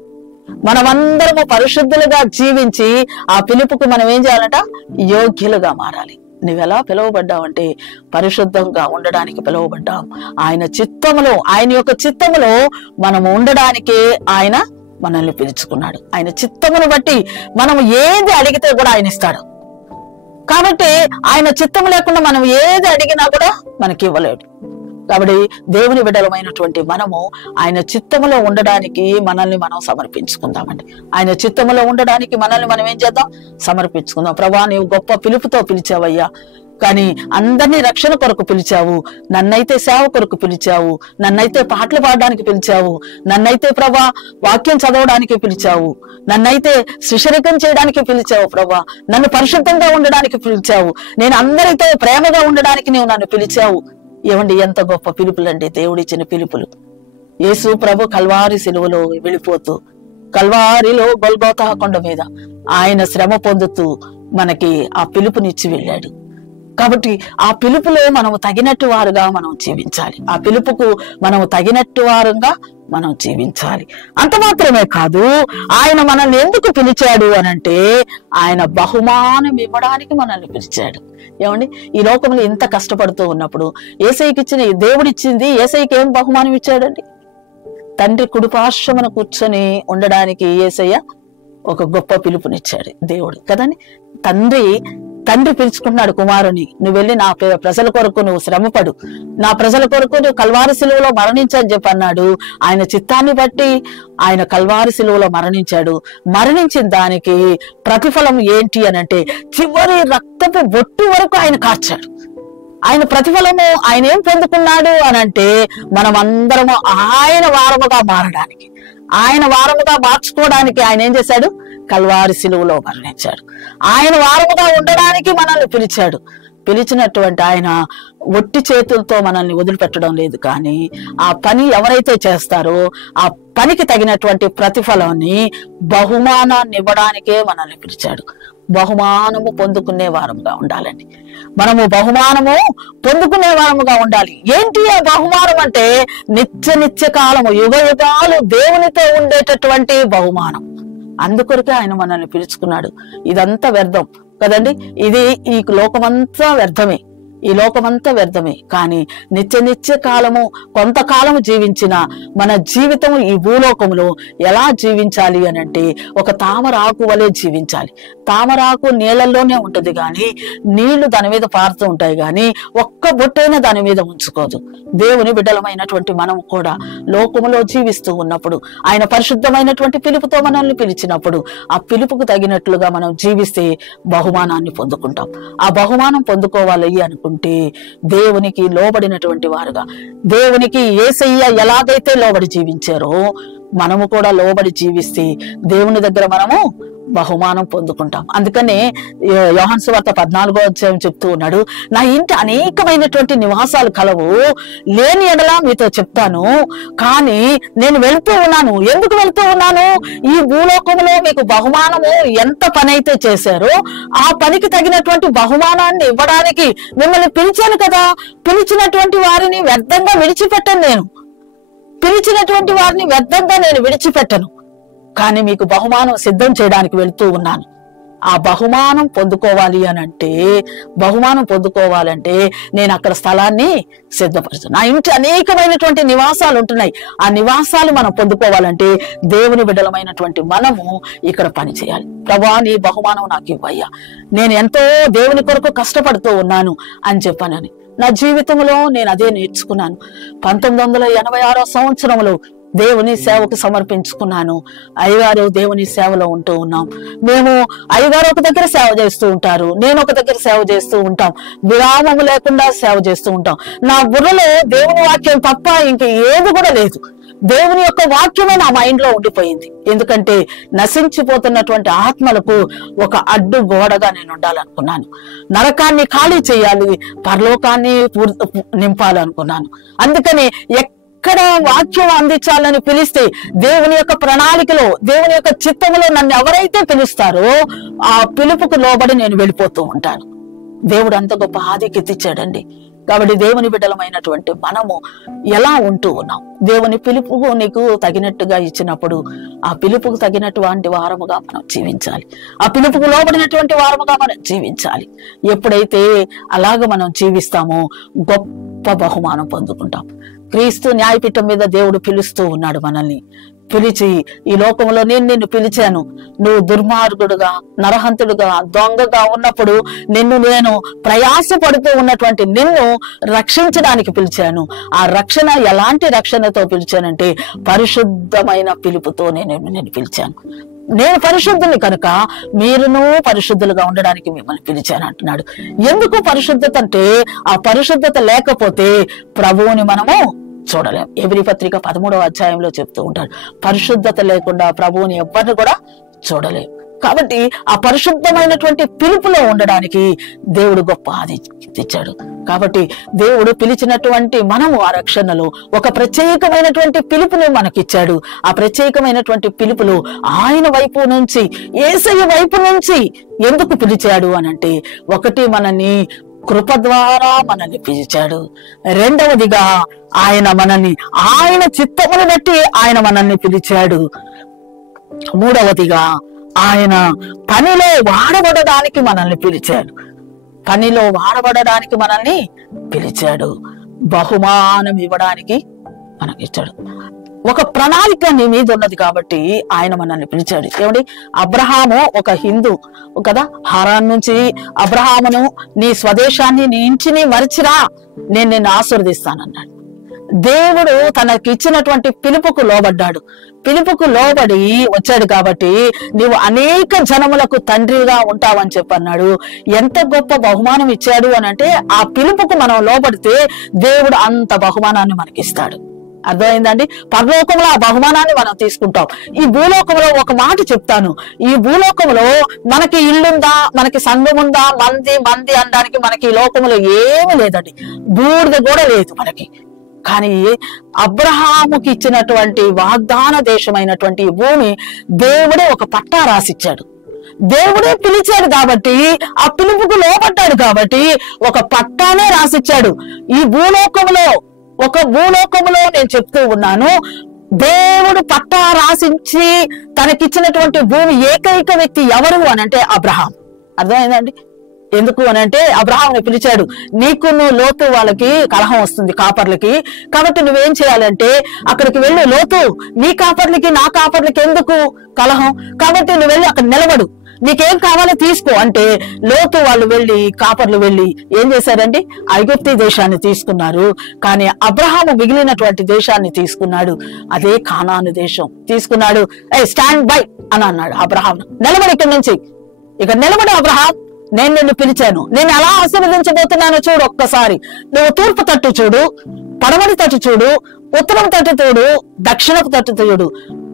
మనమందరము పరిశుద్ధులుగా జీవించి ఆ పిలుపుకు మనం ఏం చేయాలంట? యోగ్యులుగా మారాలి. నువ్వెలా పిలువబడ్డావంటే పరిశుద్ధంగా ఉండడానికి పిలువబడ్డాం. ఆయన చిత్తములో, ఆయన యొక్క చిత్తములో మనము ఉండడానికే ఆయన మనల్ని పిలుచుకున్నాడు. ఆయన చిత్తమును బట్టి మనం ఏది అడిగితే కూడా ఆయన ఇస్తాడు. కాబట్టి ఆయన చిత్తము లేకుండా మనం ఏది అడిగినా కూడా మనకి ఇవ్వలేడు. కాబట్టి దేవుని బిడ్డలమైనటువంటి మనము ఆయన చిత్తములో ఉండడానికి మనల్ని మనం సమర్పించుకుందామండి. ఆయన చిత్తములో ఉండడానికి మనల్ని మనం ఏం చేద్దాం? సమర్పించుకుందాం. ప్రభా, నీవు గొప్ప పిలుపుతో పిలిచావయ్యా, కానీ అందరినీ రక్షణ కొరకు పిలిచావు, నన్నైతే సేవ కొరకు పిలిచావు, నన్నైతే పాటలు పాడడానికి పిలిచావు, నన్నైతే ప్రభా వాక్యం చదవడానికి పిలిచావు, నన్నైతే శిష్యరికం చేయడానికి పిలిచావు ప్రభా, నన్ను పరిశుద్ధంగా ఉండడానికి పిలిచావు, నేను అందరితో ప్రేమగా ఉండడానికి నీవు నన్ను పిలిచావు. ఏమండి, ఎంత గొప్ప పిలుపులండి దేవుడిచ్చిన పిలుపులు. యేసు ప్రభు కల్వారి సిలువలో వెళ్ళిపోతూ, కల్వారిలో గొల్గోతా కొండ మీద ఆయన శ్రమ పొందుతూ మనకి ఆ పిలుపునిచ్చి వెళ్ళాడు. కాబట్టి ఆ పిలుపులో మనము తగినట్టు వారుగా మనం జీవించాలి. ఆ పిలుపుకు మనము తగినట్టు వారుగా మనం జీవించాలి. అంత మాత్రమే కాదు, ఆయన మనల్ని ఎందుకు పిలిచాడు అనంటే ఆయన బహుమానం ఇవ్వడానికి మనల్ని పిలిచాడు. ఏమండి, ఈ లోకంలో ఇంత కష్టపడుతూ ఉన్నప్పుడు యేసయ్యకి ఇచ్చిన దేవుడిచ్చింది, యేసయ్యకి ఏం బహుమానం ఇచ్చాడండి? తండ్రి కుడిపార్శ్వమున కూర్చొని ఉండడానికి యేసయ్య ఒక గొప్ప పిలుపునిచ్చాడు దేవుడు కదండి. తండ్రి పిలుచుకున్నాడు కుమారుని, నువ్వు వెళ్ళి నా ప్రజల కొరకు నువ్వు శ్రమపడు, నా ప్రజల కొరకు నువ్వు కల్వారి సిలువలో మరణించని చెప్పి అన్నాడు. ఆయన చిత్తాన్ని బట్టి ఆయన కల్వారి సిలువలో మరణించాడు. మరణించిన దానికి ప్రతిఫలం ఏంటి అనంటే చివరి రక్తపు బొట్టు వరకు ఆయన కార్చాడు. ఆయన ప్రతిఫలము ఆయన ఏం పొందుకున్నాడు అనంటే మనం అందరము ఆయన వారముగా మారడానికి, ఆయన వారముగా మార్చుకోవడానికి ఆయన ఏం చేశాడు? కల్వారి సిలువలో మరణించాడు. ఆయన వారముగా ఉండడానికి మనల్ని పిలిచాడు. పిలిచినటువంటి ఆయన ఒట్టి చేతులతో మనల్ని వదిలిపెట్టడం లేదు, కానీ ఆ పని ఎవరైతే చేస్తారో ఆ పనికి తగినటువంటి ప్రతిఫలాన్ని, బహుమానాన్ని ఇవ్వడానికే మనల్ని పిలిచాడు. బహుమానము పొందుకునే వారముగా ఉండాలండి. మనము బహుమానము పొందుకునే వారముగా ఉండాలి. ఏంటి ఆ బహుమానం అంటే? నిత్య కాలము, యుగ యుగాలు దేవునితో ఉండేటటువంటి బహుమానం. అందుకొరకే ఆయన మనల్ని పిలుచుకున్నాడు. ఇదంతా వ్యర్థం కదండి. ఈ లోకమంతా వ్యర్థమే, ఈ లోకమంతా వ్యర్థమే. కానీ నిత్య కాలము, కొంతకాలము జీవించిన మన జీవితం ఈ భూలోకములో ఎలా జీవించాలి అనంటే ఒక తామరాకు వలె జీవించాలి. తామరాకు నీళ్ళల్లోనే ఉంటుంది, కానీ నీళ్లు దాని మీద పారుతూ ఉంటాయి, కానీ ఒక్క బొట్టైనా దాని మీద ఉంచుకోదు. దేవుని బిడ్డలమైనటువంటి మనం కూడా లోకములో జీవిస్తూ ఉన్నప్పుడు, ఆయన పరిశుద్ధమైనటువంటి పిలుపుతో మనల్ని పిలిచినప్పుడు, ఆ పిలుపుకు తగినట్లుగా మనం జీవిస్తే బహుమానాన్ని పొందుకుంటాం. ఆ బహుమానం పొందుకోవాలి అనుకుంటే దేవునికి లోబడినటువంటి వారుగా, దేవునికి యేసయ్య ఎలాగైతే లోబడి జీవించారో మనము కూడా లోబడి జీవిస్తే దేవుని దగ్గర మనము బహుమానం పొందుకుంటాం. అందుకనే యోహాను సువార్త 14వ అధ్యాయం చెప్తూ ఉన్నాడు, నా ఇంటి అనేకమైనటువంటి నివాసాలు కలవు, లేని ఎడల మీతో చెప్తాను, కానీ నేను వెళ్తూ ఉన్నాను. ఎందుకు వెళ్తూ ఉన్నాను? ఈ భూలోకంలో మీకు బహుమానము ఎంత పని అయితే చేశారో ఆ పనికి తగినటువంటి బహుమానాన్ని ఇవ్వడానికి మిమ్మల్ని పిలిచాను కదా. పిలిచినటువంటి వారిని వ్యర్థంగా విడిచిపెట్టను. నేను పిలిచినటువంటి వారిని వ్యర్థంగా నేను విడిచిపెట్టను, కానీ మీకు బహుమానం సిద్ధం చేయడానికి వెళ్తూ ఉన్నాను. ఆ బహుమానం పొందుకోవాలి పొందుకోవాలంటే నేను అక్కడ స్థలాన్ని సిద్ధపరుస్తాను. నా ఇంటి అనేకమైనటువంటి నివాసాలు ఉంటున్నాయి. ఆ నివాసాలు మనం పొందుకోవాలంటే దేవుని బిడ్డలమైనటువంటి మనము ఇక్కడ పని చేయాలి. ప్రభా, నీ బహుమానం నాకు ఇవ్వయ్యా, నేను ఎంతో దేవుని కొరకు కష్టపడుతూ ఉన్నాను అని చెప్పానని నా జీవితంలో నేను అదే నేర్చుకున్నాను. 1986 సంవత్సరంలో దేవుని సేవకు సమర్పించుకున్నాను. అయ్యగారు దేవుని సేవలో ఉంటూ ఉన్నాం. మేము అయ్యగారు ఒక దగ్గర సేవ చేస్తూ ఉంటారు, నేను ఒక దగ్గర సేవ చేస్తూ ఉంటాం. విరామము లేకుండా సేవ చేస్తూ ఉంటాం. నా బుర్రలో దేవుని వాక్యం తప్ప ఇంక ఏది కూడా లేదు. దేవుని యొక్క వాక్యమే నా మైండ్ లో ఉండిపోయింది. ఎందుకంటే నశించిపోతున్నటువంటి ఆత్మలకు ఒక అడ్డు గోడగా నేను ఉండాలనుకున్నాను. నరకాన్ని ఖాళీ చేయాలి, పరలోకాన్ని నింపాలనుకున్నాను. అందుకని ఎక్కడ వాక్యం అందించాలని పిలిస్తే, దేవుని యొక్క ప్రణాళికలో, దేవుని యొక్క చిత్తములో నన్ను ఎవరైతే పిలుస్తారో ఆ పిలుపుకు లోబడి నేను వెళ్ళిపోతూ ఉంటాను. దేవుడు అంత గొప్ప ఆధిక్యత ఇచ్చాడండి. కాబట్టి దేవుని బిడ్డలమైనటువంటి మనము ఎలా ఉంటూ ఉన్నాం? దేవుని పిలుపుకు నీకు తగినట్టుగా ఇచ్చినప్పుడు ఆ పిలుపుకు తగినటువంటి వారముగా మనం జీవించాలి. ఆ పిలుపుకు లోబడినటువంటి వారముగా మనం జీవించాలి. ఎప్పుడైతే అలాగ మనం జీవిస్తామో గొప్ప బహుమానం పొందుకుంటాం. క్రీస్తు న్యాయపీఠం మీద దేవుడు పిలుస్తూ ఉన్నాడు మనల్ని. పిలిచి, ఈ లోకంలో నేను నిన్ను పిలిచాను, నువ్వు దుర్మార్గుడుగా, నరహంతుడుగా, దొంగగా ఉన్నప్పుడు నేను ప్రయాసపడుతూ ఉన్నటువంటి నిన్ను రక్షించడానికి పిలిచాను. ఆ రక్షణ ఎలాంటి రక్షణతో పిలిచానంటే పరిశుద్ధమైన పిలుపుతో నేను పిలిచాను. నేను పరిశుద్ధుని కనుక మీరును పరిశుద్ధులుగా ఉండడానికి మిమ్మల్ని పిలిచాను అంటున్నాడు. ఎందుకు పరిశుద్ధత అంటే, ఆ పరిశుద్ధత లేకపోతే ప్రభువుని మనము చూడలేం. ఎబ్రీ పత్రిక 13వ అధ్యాయంలో చెప్తూ ఉంటాడు, పరిశుద్ధత లేకుండా ప్రభువుని ఎవరిని కూడా చూడలేం. కాబట్టి ఆ పరిశుద్ధమైనటువంటి పిలుపులో ఉండడానికి దేవుడు గొప్ప ఆధిక్యత ఇచ్చాడు. కాబట్టి దేవుడు పిలిచినటువంటి మనము ఆ రక్షణలో ఒక ప్రత్యేకమైనటువంటి పిలుపును మనకిచ్చాడు. ఆ ప్రత్యేకమైనటువంటి పిలుపులో ఆయన వైపు నుంచి, యేసయ్య వైపు నుంచి ఎందుకు పిలిచాడు అనంటే, ఒకటి మనల్ని కృప ద్వారా మనల్ని పిలిచాడు. రెండవదిగా ఆయన చిత్తమును బట్టి ఆయన మనల్ని పిలిచాడు. మూడవదిగా ఆయన పనిలో వాడబడడానికి మనల్ని పిలిచాడు. పనిలో వాడబడడానికి మనల్ని పిలిచాడు. బహుమానం ఇవ్వడానికి మనకిచ్చాడు. ఒక ప్రణాళిక నీ మీద ఉన్నది కాబట్టి ఆయన మనల్ని పిలిచాడు. ఏమండి, అబ్రహాము ఒక హిందూ కదా, హారాన్ నుంచి అబ్రహామును నీ స్వదేశాన్ని, నీ ఇంటిని మరిచిరా, నేను నిన్ను ఆశీర్వదిస్తానన్నాడు. దేవుడు తనకి ఇచ్చినటువంటి పిలుపుకు లోబడ్డాడు. పిలుపుకు లోబడి వచ్చాడు కాబట్టి నీవు అనేక జనములకు తండ్రిగా ఉంటావని చెప్పన్నాడు. ఎంత గొప్ప బహుమానం ఇచ్చాడు అని అంటే, ఆ పిలుపుకు మనం లోబడితే దేవుడు అంత బహుమానాన్ని మనకిస్తాడు. అర్థమైందండి? పరలోకంలో ఆ బహుమానాన్ని మనం తీసుకుంటాం. ఈ భూలోకంలో ఒక మాట చెప్తాను, ఈ భూలోకంలో మనకి ఇల్లుందా, మనకి సంఘం ఉందా, మంది అనడానికి మనకి ఈ లోకంలో ఏమీ లేదండి. బూడిద కూడా లేదు మనకి. కానీ అబ్రహాముకి ఇచ్చినటువంటి వాగ్దాన దేశమైనటువంటి ఈ భూమి దేవుడే ఒక పట్టా రాసిచ్చాడు. దేవుడే పిలిచాడు కాబట్టి, ఆ పిలుపుకు లోపడ్డాడు కాబట్టి ఒక పట్టానే రాసిచ్చాడు. ఈ భూలోకంలో నేను చెప్తూ ఉన్నాను, దేవుడు పట్టా రాసించి తనకిచ్చినటువంటి భూమి ఏకైక వ్యక్తి ఎవరు అనంటే అబ్రహాం. అర్థమైందండి? ఎందుకు అనంటే, అబ్రహాంని పిలిచాడు, నువ్వు లోతు వాళ్ళకి కలహం వస్తుంది, కాపర్లకి, కాబట్టి నువ్వేం చేయాలంటే అక్కడికి వెళ్ళు, లోతు నీ కాపర్లకి నా కాపర్లకి ఎందుకు కలహం, కాబట్టి నువ్వు వెళ్ళి అక్కడ నిలబడు, నీకేం కావాలో తీసుకో అంటే, లోతు వాళ్ళు వెళ్ళి, కాపర్లు వెళ్ళి ఏం చేశారండి, ఐగుప్తు దేశాన్ని తీసుకున్నారు. కానీ అబ్రహాము మిగిలినటువంటి దేశాన్ని తీసుకున్నాడు, అదే కానాను దేశం తీసుకున్నాడు. స్టాండ్ బై అని అన్నాడు అబ్రహాం, నిలబడి ఇక్కడి నుంచి, ఇక నిలబడి అబ్రహాం, నేను నిన్ను పిలిచాను, నేను ఎలా ఆశీర్వదించబోతున్నానో చూడు. ఒక్కసారి నువ్వు తూర్పు తట్టు చూడు, పడమటి తట్టు చూడు, ఉత్తరం తట్టు చూడు, దక్షిణపు తట్టు చూడు.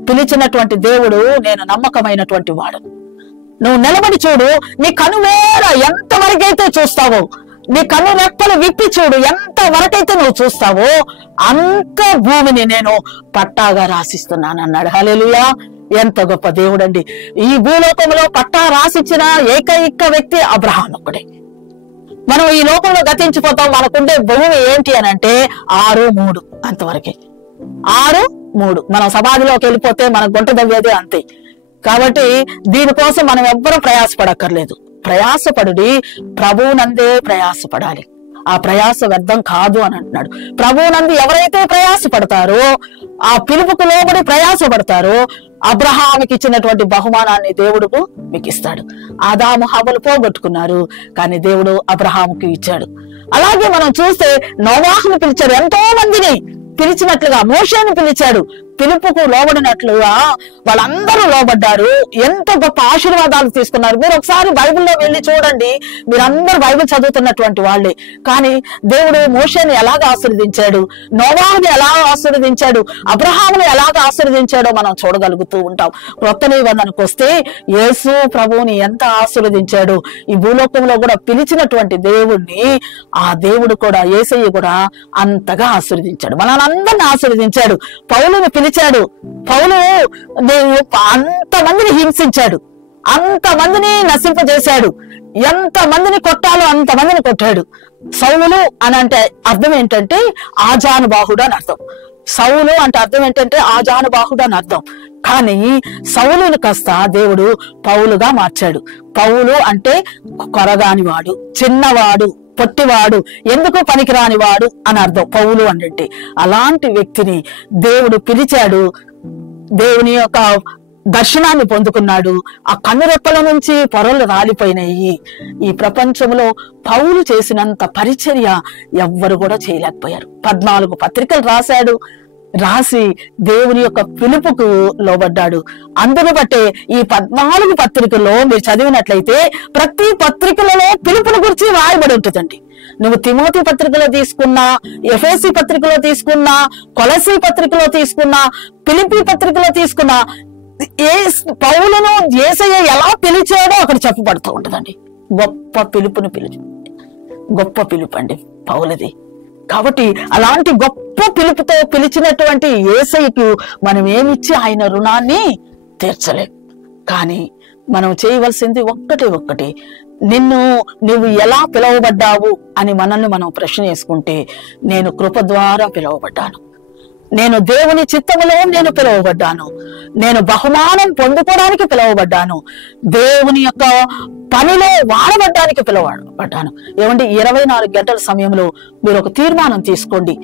పిలిచినటువంటి దేవుడు నేను నమ్మకమైనటువంటి వాడు. నువ్వు నిలబడి చూడు, నీ కనువేర ఎంత వరకైతే చూస్తావో, నీ కన్ను రెప్పలు విప్పి చూడు, ఎంత వరకైతే నువ్వు చూస్తావో అంత భూమిని నేను పట్టాగా రాసిస్తున్నాను అన్నాడు. హల్లెలూయా! ఎంత గొప్ప దేవుడండి. ఈ భూలోకంలో పట్టా రాసిచ్చిన ఏకైక వ్యక్తి అబ్రహాం ఒక్కడే. మనం ఈ లోకంలో గతించిపోతాం, మనకుండే భూమి ఏంటి అని అంటే 6:3 అంతవరకే. 6:3 మనం సమాధిలోకి వెళ్ళిపోతే మన గుంట దవ్వేదే అంతే. కాబట్టి దీనికోసం మనం ఎవ్వరూ ప్రయాసపడక్కర్లేదు. ప్రయాసపడుడి, ప్రభువునందే ప్రయాసపడాలి. ఆ ప్రయాస వ్యర్థం కాదు అని అంటున్నాడు. ప్రభువునందు ఎవరైతే ప్రయాసపడతారో, ఆ పిలుపుకు లోబడి ప్రయాసపడతారో, అబ్రహాముకి ఇచ్చినటువంటి బహుమానాన్ని దేవుడుకు మీకు ఇస్తాడు. ఆదాము హవ్వలు పోగొట్టుకున్నారు, కానీ దేవుడు అబ్రహాముకి ఇచ్చాడు. అలాగే మనం చూస్తే నోవాహును పిలిచాడు, ఎంతో మందిని పిలిచినట్లుగా మోషేను పిలిచాడు. పిలుపుకు లోబడినట్లుగా వాళ్ళందరూ లోబడ్డారు. ఎంతో గొప్ప ఆశీర్వాదాలు తీసుకున్నారు. మీరు ఒకసారి బైబిల్లో వెళ్ళి చూడండి, మీరందరూ బైబిల్ చదువుతున్నటువంటి వాళ్ళే. కానీ దేవుడు మోషేని ఎలాగ ఆశీర్వదించాడు, నోవాహుని ఎలా ఆశీర్వదించాడు, అబ్రహాముని ఎలాగ ఆశీర్వదించాడో మనం చూడగలుగుతూ ఉంటాం. క్రొత్త నిబంధనకు వస్తే యేసు ప్రభువుని ఎంత ఆశీర్వదించాడు. ఈ భూలోకంలో కూడా పిలిచినటువంటి దేవుణ్ణి ఆ దేవుడు కూడా, యేసయ్య కూడా అంతగా ఆశీర్వదించాడు. మనల్ని ఆశీర్వదించాడు. పౌలుని పిలిచాడు. పౌలు అంతమందిని హింసించాడు, అంతమందిని నశింపజేశాడు, ఎంతమందిని కొట్టాలో అంతమందిని కొట్టాడు. సౌలు అని అంటే అర్థం ఏంటంటే ఆజానుబాహుడు అని అర్థం. సౌలు అంటే అర్థం ఏంటంటే ఆజానుబాహుడు అని అర్థం. కానీ సౌలుని కాస్త దేవుడు పౌలుగా మార్చాడు. పౌలు అంటే కొరగానివాడు, చిన్నవాడు, పొట్టివాడు, ఎందుకు పనికిరానివాడు అని అర్థం పౌలు అంటే. అలాంటి వ్యక్తిని దేవుడు పిలిచాడు. దేవుని యొక్క దర్శనాన్ని పొందుకున్నాడు. ఆ కన్నురెప్పల నుంచి పొరలు రాలిపోయినాయి. ఈ ప్రపంచంలో పౌలు చేసినంత పరిచర్య ఎవ్వరు కూడా చేయలేకపోయారు. 14 పత్రికలు రాశాడు. రాసి దేవుని యొక్క పిలుపుకు లోబడ్డాడు. అందును బట్టే ఈ 14 పత్రికల్లో మీరు చదివినట్లయితే ప్రతి పత్రికలలో పిలుపుని గురించి రాయబడి ఉంటుందండి. నువ్వు తిమోతి పత్రికలో తీసుకున్నా, ఎఫెసీ పత్రికలో తీసుకున్నా, కొలసీ పత్రికలో తీసుకున్నా, ఫిలిప్పీ పత్రికలో తీసుకున్నా, పౌలును యేసయ్య ఎలా పిలిచాడో అక్కడ చెప్పబడుతూ ఉంటుందండి. గొప్ప పిలుపుని గొప్ప పిలుపు అండి పౌలది. కాబట్టి అలాంటి గొప్ప పిలుపుతో పిలిచినటువంటి యేసయ్యకు మనం ఏమిచ్చి ఆయన రుణాన్ని తీర్చలేం. కానీ మనం చేయవలసింది ఒక్కటి, నువ్వు ఎలా పిలువబడ్డావు అని మనల్ని మనం ప్రశ్న వేసుకుంటే, నేను కృప ద్వారా పిలువబడ్డాను, నేను దేవుని చిత్తములో నేను పిలువబడ్డాను, నేను బహుమానం పొందుకోవడానికి పిలువబడ్డాను, దేవుని యొక్క పనిలో వాడబడ్డానికి పిలువబడ్డాను. ఏమండి, 24 గంటల సమయంలో మీరు ఒక తీర్మానం తీసుకోండి.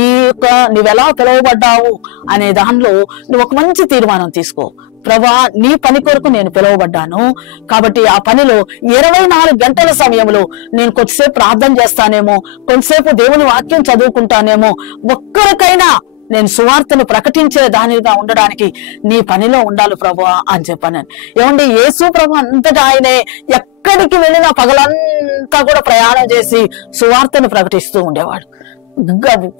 ఈ యొక్క నువ్వెలా పిలువబడ్డావు అనే దానిలో నువ్వు ఒక మంచి తీర్మానం తీసుకో. ప్రభా, నీ పని కొరకు నేను పిలువబడ్డాను కాబట్టి ఆ పనిలో 24 గంటల సమయంలో నేను కొంతసేపు ప్రార్థన చేస్తానేమో, కొంతసేపు దేవుని వాక్యం చదువుకుంటానేమో, ఒక్కరికైనా నేను సువార్తను ప్రకటించే దానిగా ఉండడానికి నీ పనిలో ఉండాలి ప్రభువా అని చెప్పాను. ఏమండి, యేసు ప్రభు అంతటా ఆయనే ఎక్కడికి వెళ్ళినా పగలంతా కూడా ప్రయాణం చేసి సువార్తను ప్రకటిస్తూ ఉండేవాడు.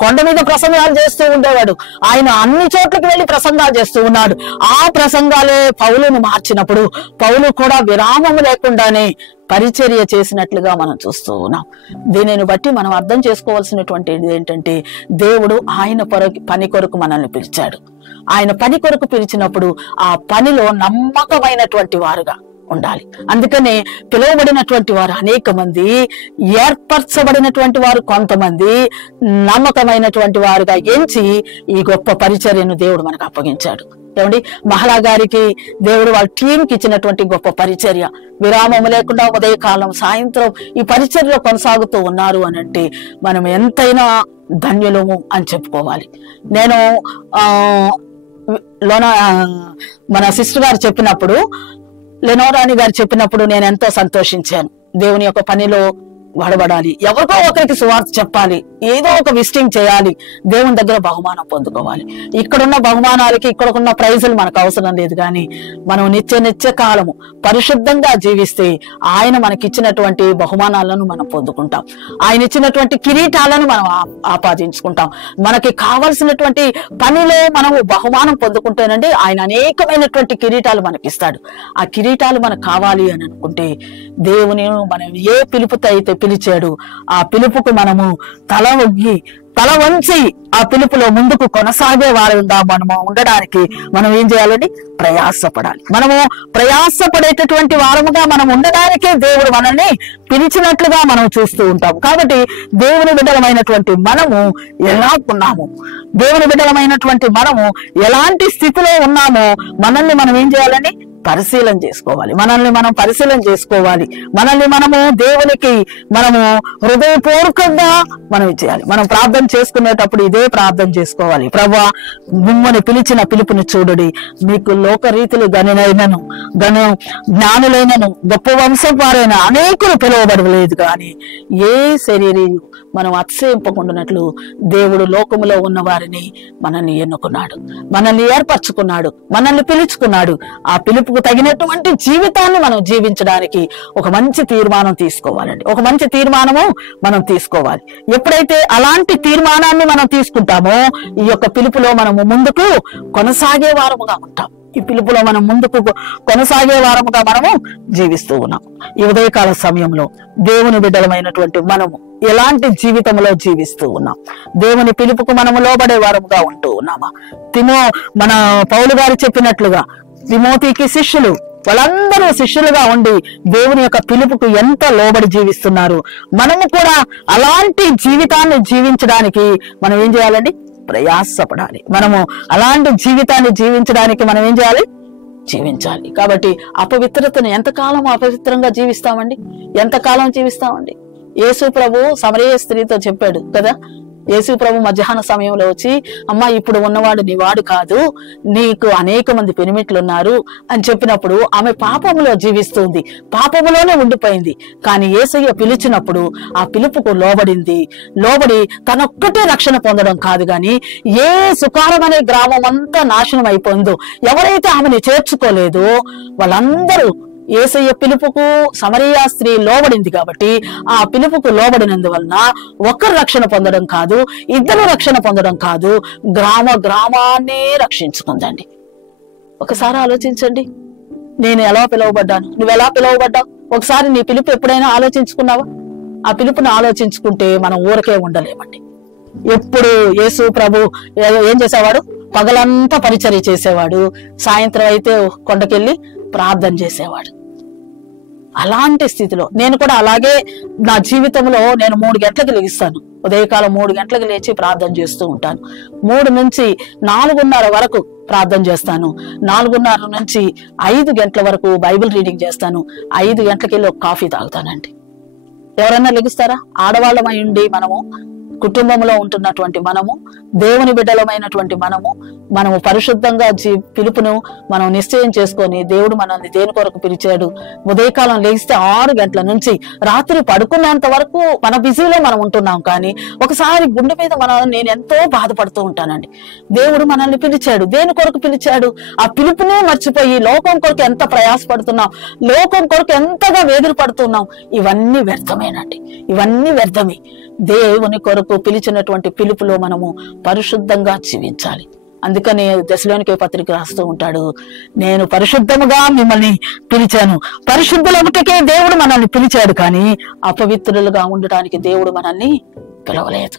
కొండ మీద ప్రసంగాలు చేస్తూ ఉండేవాడు. ఆయన అన్ని చోట్లకి వెళ్లి ప్రసంగాలు చేస్తూ ఉన్నాడు. ఆ ప్రసంగాలే పౌలును మార్చినప్పుడు పౌలు కూడా విరామము లేకుండానే పరిచర్య చేసినట్లుగా మనం చూస్తూ ఉన్నాం. దీనిని బట్టి మనం అర్థం చేసుకోవాల్సినటువంటిది ఏంటంటే, దేవుడు ఆయన పని కొరకు మనల్ని పిలిచాడు. ఆయన పని కొరకు పిలిచినప్పుడు ఆ పనిలో నమ్మకమైనటువంటి వారుగా ఉండాలి. అందుకనే పిలువబడినటువంటి వారు అనేక మంది, ఏర్పరచబడినటువంటి వారు కొంతమంది, నమ్మకమైనటువంటి వారుగా ఎంచి ఈ గొప్ప పరిచర్యను దేవుడు మనకు అప్పగించాడు. ఏమండి, మహిళా గారికి దేవుడు వాళ్ళ టీంకి ఇచ్చినటువంటి గొప్ప పరిచర్య, విరామం లేకుండా ఉదయకాలం సాయంత్రం ఈ పరిచర్యలో కొనసాగుతూ ఉన్నారు అని అంటే మనం ఎంతైనా ధన్యులము అని చెప్పుకోవాలి. నేను మన సిస్టర్ గారు చెప్పినప్పుడు, లెనోరాణి గారు చెప్పినప్పుడు నేను ఎంతో సంతోషించాను. దేవుని యొక్క పనిలో వాడబడాలి, ఎవరికో ఒకరికి సువార్త చెప్పాలి, ఏదో ఒక విజిటింగ్ చేయాలి, దేవుని దగ్గర బహుమానం పొందుకోవాలి. ఇక్కడున్న బహుమానాలకి ఇక్కడకున్న ప్రైజులు మనకు అవసరం లేదు. కానీ మనం నిత్య కాలము పరిశుద్ధంగా జీవిస్తే ఆయన మనకిచ్చినటువంటి బహుమానాలను మనం పొందుకుంటాం. ఆయన ఇచ్చినటువంటి కిరీటాలను మనం ఆపాదించుకుంటాం. మనకి కావలసినటువంటి పనిలో మనము బహుమానం పొందుకుంటేనండి ఆయన అనేకమైనటువంటి కిరీటాలు మనకిస్తాడు. ఆ కిరీటాలు మనకు కావాలి అని అనుకుంటే దేవుని మనం ఏ పిలుపుతో అయితే పిలిచాడు ఆ పిలుపుకు మనము తల వంచి ఆ పిలుపులో ముందుకు కొనసాగే వారుగా మనము ఉండడానికి మనం ఏం చేయాలండి? ప్రయాసపడాలి. మనము ప్రయాసపడేటటువంటి వారముగా మనం ఉండడానికే దేవుడు మనల్ని పిలిచినట్లుగా మనం చూస్తూ ఉంటాం. కాబట్టి దేవుని బిడ్డలమైనటువంటి మనము ఎలా ఉన్నాము, దేవుని బిడ్డలమైనటువంటి మనము ఎలాంటి స్థితిలో ఉన్నామో మనల్ని మనం ఏం చేయాలని పరిశీలన చేసుకోవాలి, మనల్ని మనం పరిశీలన చేసుకోవాలి, మనల్ని మనము దేవునికి మనము హృదయపూర్వకంగా మనం చేయాలి. మనం ప్రార్థన చేసుకునేటప్పుడు ఇదే ప్రార్థన చేసుకోవాలి. ప్రభువా, మిమ్మల్ని పిలిచిన పిలుపుని చూడుడి, మీకు లోకరీతులు జ్ఞానులైనను గొప్ప వంశం వారైన అనేకులు పిలువబడలేదు కానీ ఏ శరీరం మనం అతిశయింపకుండానట్లు దేవుడు లోకములో ఉన్న వారిని మనల్ని ఎన్నుకున్నాడు, మనల్ని ఏర్పరచుకున్నాడు, మనల్ని పిలుచుకున్నాడు. ఆ పిలుపుకు తగినటువంటి జీవితాన్ని మనం జీవించడానికి ఒక మంచి తీర్మానం తీసుకోవాలండి. ఒక మంచి తీర్మానము మనం తీసుకోవాలి. ఎప్పుడైతే అలాంటి తీర్మానాన్ని మనం తీసుకుంటామో ఈ యొక్క పిలుపులో మనము ముందుకు కొనసాగే వారముగా ఉంటాం. ఈ పిలుపులో మనం ముందుకు కొనసాగే వారముగా మనము జీవిస్తూ ఉన్నాం. ఈ ఉదయకాల సమయంలో దేవుని బిడ్డలమైనటువంటి మనము ఎలాంటి జీవితంలో జీవిస్తూ ఉన్నాం? దేవుని పిలుపుకు మనము లోబడే వారముగా ఉంటూ ఉన్నామా? మన పౌలు గారు చెప్పినట్లుగా తిమోతికి శిష్యులు, వాళ్ళందరూ శిష్యులుగా ఉండి దేవుని యొక్క పిలుపుకు ఎంత లోబడి జీవిస్తున్నారు. మనము కూడా అలాంటి జీవితాన్ని జీవించడానికి మనం ఏం చేయాలండి? ప్రయాసపడాలి. మనము అలాంటి జీవితాన్ని జీవించడానికి మనం ఏం చేయాలి? జీవించాలి. కాబట్టి అపవిత్రతను ఎంతకాలం అపవిత్రంగా జీవిస్తామండి? ఎంతకాలం జీవిస్తామండి? యేసు ప్రభు సమరయ స్త్రీతో చెప్పాడు కదా, యేసు ప్రభు మధ్యాహ్న సమయంలో వచ్చి, అమ్మా, ఇప్పుడు ఉన్నవాడు నీ వాడు కాదు, నీకు అనేక మంది పెనిమిట్లు ఉన్నారు అని చెప్పినప్పుడు ఆమె పాపములో జీవిస్తుంది, పాపములోనే ఉండిపోయింది. కానీ యేసయ్య పిలిచినప్పుడు ఆ పిలుపుకు లోబడి తనొక్కటే రక్షణ పొందడం కాదు, గాని ఏ సుకారం అనే గ్రామం అంతా నాశనం అయిపోయిందో, ఎవరైతే ఆమెను చేర్చుకోలేదో వాళ్ళందరూ యేసయ్య పిలుపుకు సమరయ స్త్రీ లోబడింది. కాబట్టి ఆ పిలుపుకు లోబడినందువలన ఒకరు రక్షణ పొందడం కాదు, ఇద్దరు రక్షణ పొందడం కాదు, గ్రామాన్ని రక్షించుకుందండి. ఒకసారి ఆలోచించండి, నేను ఎలా పిలువబడ్డాను, నువ్వు ఎలా పిలువబడ్డావు? ఒకసారి నీ పిలుపు ఎప్పుడైనా ఆలోచించుకున్నావా? ఆ పిలుపుని ఆలోచించుకుంటే మనం ఊరకే ఉండలేమండి. ఎప్పుడు యేసు ప్రభు ఏం చేసేవాడు? పగలంతా పరిచర్య చేసేవాడు, సాయంత్రం అయితే కొండకెళ్ళి ప్రార్థన చేసేవాడు. అలాంటి స్థితిలో నేను కూడా అలాగే నా జీవితంలో నేను 3 గంటలకు లెగిస్తాను. ఉదయకాలం 3 గంటలకు లేచి ప్రార్థన చేస్తూ ఉంటాను. 3 నుంచి 4:30 వరకు ప్రార్థన చేస్తాను. 4:30 నుంచి 5 గంటల వరకు బైబిల్ రీడింగ్ చేస్తాను. 5 గంటలకి వెళ్ళి ఒక కాఫీ తాగుతానండి. ఎవరన్నా లెగిస్తారా? ఆడవాళ్ళమై ఉండి మనము, కుటుంబంలో ఉంటున్నటువంటి మనము, దేవుని బిడ్డలమైనటువంటి మనము పరిశుద్ధంగా పిలుపును మనం నిశ్చయం చేసుకొని, దేవుడు మనల్ని దేని కొరకు పిలిచాడు? ఉదయకాలం లేస్తే 6 గంటల నుంచి రాత్రి పడుకునేంత వరకు మన బిజీలో మనం ఉంటున్నాం. కానీ ఒకసారి గుండె మీద నేను ఎంతో బాధపడుతూ ఉంటానండి. దేవుడు మనల్ని పిలిచాడు, దేని కొరకు పిలిచాడు? ఆ పిలుపునే మర్చిపోయి లోకం కొరకు ఎంత ప్రయాసపడుతున్నాం, లోకం కొరకు ఎంతగా వేదన పడుతున్నాం. ఇవన్నీ వ్యర్థమేనండి, ఇవన్నీ వ్యర్థమే. దేవుని కొరకు పిలిచినటువంటి పిలుపులో మనము పరిశుద్ధంగా జీవించాలి. అందుకని దశలోనికే పత్రిక రాస్తూ ఉంటాడు, నేను పరిశుద్ధముగా మిమ్మల్ని పిలిచాను. పరిశుద్ధులకే దేవుడు మనల్ని పిలిచాడు, కానీ అపవిత్రులుగా ఉండటానికి దేవుడు మనల్ని పిలవలేదు.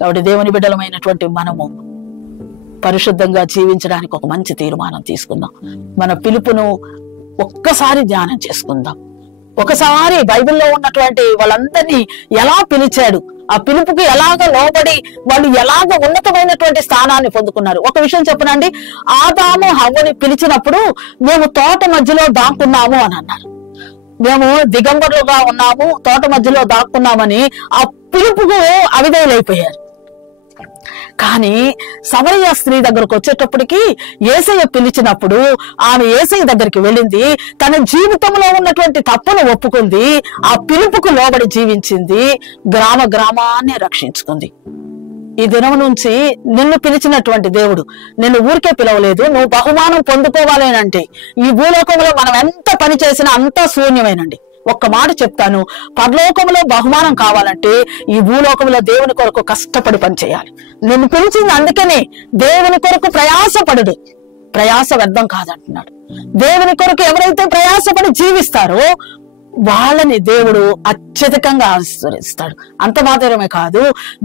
కాబట్టి దేవుని బిడ్డలమైనటువంటి మనము పరిశుద్ధంగా జీవించడానికి ఒక మంచి తీర్మానం తీసుకుందాం. మన పిలుపును ఒక్కసారి ధ్యానం చేసుకుందాం. ఒకసారి బైబిల్లో ఉన్నటువంటి వాళ్ళందరినీ ఎలా పిలిచాడు, ఆ పిలుపుకి ఎలాగ లోబడి వాళ్ళు ఎలాగ ఉన్నతమైనటువంటి స్థానాన్ని పొందుకున్నారు. ఒక విషయం చెప్పనండి, ఆదాము హవ్వని పిలిచినప్పుడు మేము తోట మధ్యలో దాక్కున్నాము అని అన్నారు. మేము దిగంబరులుగా ఉన్నాము, తోట మధ్యలో దాక్కున్నామని ఆ పిలుపుకు అవిధేయులైపోయారు. కానీ సమరయ స్త్రీ దగ్గరకు వచ్చేటప్పటికి యేసయ్య పిలిచినప్పుడు ఆమె యేసయ్య దగ్గరికి వెళ్ళింది, తన జీవితంలో ఉన్నటువంటి తప్పును ఒప్పుకుంది, ఆ పిలుపుకు లోబడి జీవించింది, గ్రామాన్ని రక్షించుకుంది. ఈ దినం నుంచి నిన్ను పిలిచినటువంటి దేవుడు నిన్ను ఊరికే పిలవలేదు, నువ్వు బహుమానం పొందుకోవాలేనంటే. ఈ భూలోకంలో మనం ఎంత పని చేసినా అంతా శూన్యమేనండి. ఒక్క మాట చెప్తాను, పరలోకంలో బహుమానం కావాలంటే ఈ భూలోకంలో దేవుని కొరకు కష్టపడి పని చేయాలి. నిన్ను పిలిచింది అందుకనే, దేవుని కొరకు ప్రయాసపడు, ప్రయాస వ్యర్థం కాదంటున్నాడు. దేవుని కొరకు ఎవరైతే ప్రయాసపడి జీవిస్తారో వాళ్ళని దేవుడు అత్యధికంగా ఆశీర్వదిస్తాడు. అంత మాత్రమే కాదు,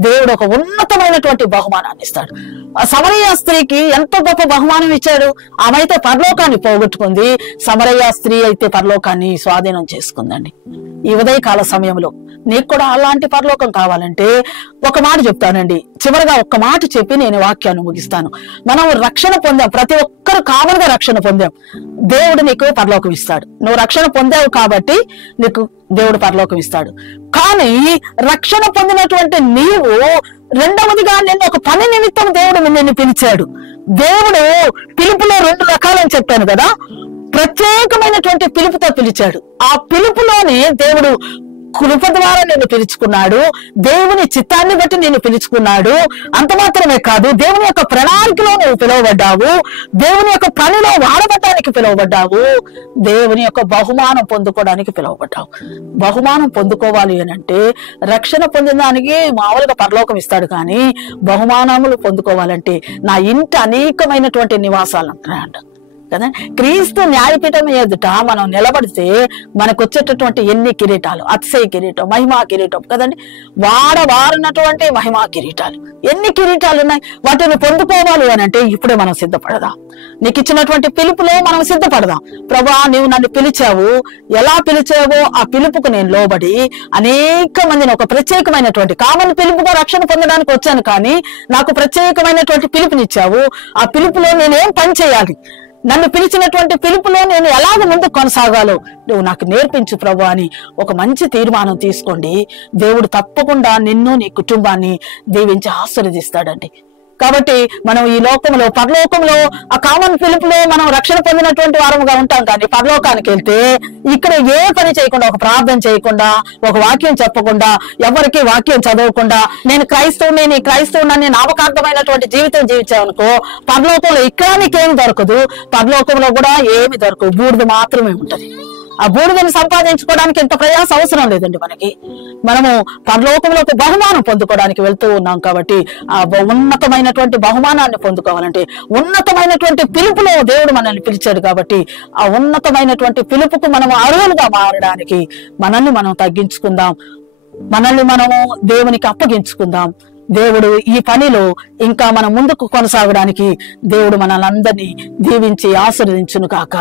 దేవుడు ఒక ఉన్నతమైనటువంటి బహుమానాన్ని ఇస్తాడు. ఆ సమరయ స్త్రీకి ఎంత గొప్ప బహుమానం ఇచ్చాడు. ఆమె అయితే పరలోకాన్ని పోగొట్టుకుంది, సమరయ స్త్రీ అయితే పరలోకాన్ని స్వాధీనం చేసుకుందండి. ఈ ఉదయకాల సమయంలో నీకు కూడా అలాంటి పరలోకం కావాలంటే ఒక మాట చెప్తానండి, చివరిగా ఒక్క మాట చెప్పి నేను వాక్యాన్ని ముగిస్తాను. మనం రక్షణ పొందాం, ప్రతి ఒక్కరు కామన్ గా రక్షణ పొందాం. దేవుడు నీకు పరలోకం ఇస్తాడు. నువ్వు రక్షణ పొందావు కాబట్టి నీకు దేవుడు పరలోకం ఇస్తాడు. కానీ రక్షణ పొందినటువంటి నీవు రెండవదిగా నిన్ను ఒక పని నిమిత్తం దేవుడు నిన్ను పిలిచాడు. దేవుడు పిలుపులో 2 రకాలని చెప్పాను కదా. ప్రత్యేకమైనటువంటి పిలుపుతో పిలిచాడు. ఆ పిలుపులోనే దేవుడు కృప ద్వారా నిన్ను పిలుచుకున్నాడు. దేవుని చిత్తాన్ని బట్టి నిన్ను పిలుచుకున్నాడు. అంత మాత్రమే కాదు, దేవుని యొక్క ప్రణాళికలో నువ్వు పిలువబడ్డావు. దేవుని యొక్క పనిలో వాడబడ్డానికి పిలువబడ్డావు. దేవుని యొక్క బహుమానం పొందుకోవడానికి పిలువబడ్డావు. బహుమానం పొందుకోవాలి అని అంటే రక్షణ పొందడానికి మామూలుగా పరలోకం ఇస్తాడు, కానీ బహుమానములు పొందుకోవాలంటే నా ఇంటి అనేకమైనటువంటి నివాసాలు అంటున్నాడు కదా. క్రీస్తు న్యాయపీఠం ఎదుట మనం నిలబడితే మనకు వచ్చేటటువంటి ఎన్ని కిరీటాలు, అతిశయ కిరీటం, మహిమా కిరీటం కదండి. వారన్నటువంటి మహిమా కిరీటాలు, ఎన్ని కిరీటాలు ఉన్నాయి. వాటిని పొందుకోవాలి అని అంటే ఇప్పుడే మనం సిద్ధపడదాం. నీకు ఇచ్చినటువంటి పిలుపులో మనం సిద్ధపడదాం. ప్రభా, నీవు నన్ను పిలిచావు, ఎలా పిలిచావో ఆ పిలుపుకు నేను లోబడి అనేక మందిని ఒక ప్రత్యేకమైనటువంటి కామన్ పిలుపుగా రక్షణ పొందడానికి వచ్చాను, కానీ నాకు ప్రత్యేకమైనటువంటి పిలుపునిచ్చావు. ఆ పిలుపులో నేనేం పని చేయాలి, నన్ను పిలిచినటువంటి పిలుపులో నేను ఎలాగ ముందు కొనసాగాలో నువ్వు నాకు నేర్పించు ప్రభు అని ఒక మంచి తీర్మానం తీసుకోండి. దేవుడు తప్పకుండా నిన్ను నీ కుటుంబాన్ని దీవించి ఆశీర్వదిస్తాడండి. కాబట్టి మనం ఈ లోకంలో పరలోకంలో ఆ కామన్ పిలుపులో మనం రక్షణ పొందినటువంటి వారముగా ఉంటాం, కానీ పరలోకానికి వెళ్తే ఇక్కడ ఏ పని చేయకుండా, ఒక ప్రార్థన చేయకుండా, ఒక వాక్యం చెప్పకుండా, ఎవరికి వాక్యం చదవకుండా నేను క్రైస్తవుని నామకార్థమైనటువంటి జీవితం జీవించామనుకో, పరలోకంలో ఇక్కడ నీకేమి దొరకదు, పరలోకంలో కూడా ఏమి దొరకదు, బూడిద మాత్రమే ఉంటది. ఆ బూడిదని సంపాదించుకోవడానికి ఎంత ప్రయాస అవసరం లేదండి మనకి. మనము పరలోకంలో ఒక బహుమానం పొందుకోవడానికి వెళ్తూ ఉన్నాం కాబట్టి ఆ ఉన్నతమైనటువంటి బహుమానాన్ని పొందుకోవాలంటే ఉన్నతమైనటువంటి పిలుపులో దేవుడు మనల్ని పిలిచాడు కాబట్టి ఆ ఉన్నతమైనటువంటి పిలుపుకు మనము అర్హులుగా మారడానికి మనల్ని మనం తగ్గించుకుందాం, మనల్ని మనము దేవునికి అప్పగించుకుందాం. దేవుడు ఈ పనిలో ఇంకా మనం ముందుకు కొనసాగడానికి దేవుడు మనల్ని అందరినీ దీవించి ఆశీర్వదించును కాక.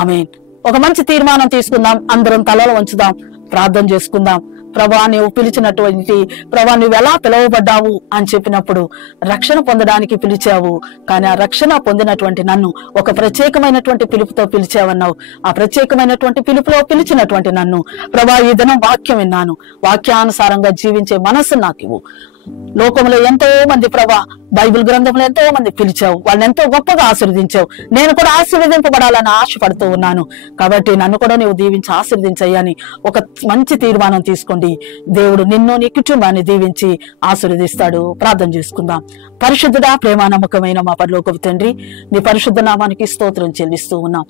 ఆమేన్. ఒక మంచి తీర్మానం తీసుకుందాం, అందరం తలలో వంచుదాం, ప్రార్థన చేసుకుందాం. ప్రభా, నువ్వు పిలిచినటువంటి ప్రభా, నువ్వు ఎలా పిలువబడ్డావు అని చెప్పినప్పుడు రక్షణ పొందడానికి పిలిచావు, కానీ ఆ రక్షణ పొందినటువంటి నన్ను ఒక ప్రత్యేకమైనటువంటి పిలుపుతో పిలిచావన్నావు. ఆ ప్రత్యేకమైనటువంటి పిలుపులో పిలిచినటువంటి నన్ను ప్రభా, ఈ దినం వాక్యం విన్నాను, వాక్యానుసారంగా జీవించే మనస్సు నాకు ఇవ్వు. లోకంలో ఎంతో మంది ప్రభా, బైబిల్ గ్రంథంలో ఎంతో మంది పిలిచావు, వాళ్ళని ఎంతో గొప్పగా ఆశీర్వదించావు. నేను కూడా ఆశీర్వదింపబడాలని ఆశపడుతూ ఉన్నాను, కాబట్టి నన్ను కూడా నువ్వు దీవించి ఆశీర్వదించయ్యని ఒక మంచి తీర్మానం తీసుకోండి. దేవుడు నిన్ను నీ కుటుంబాన్ని దీవించి ఆశీర్వదిస్తాడు. ప్రార్థన చేసుకుందాం. పరిశుద్ధుడా, ప్రేమ నమ్మకమైన మా పరలోకపు తండ్రి, నీ పరిశుద్ధ నామానికి స్తోత్రం చెల్లిస్తూ ఉన్నాం.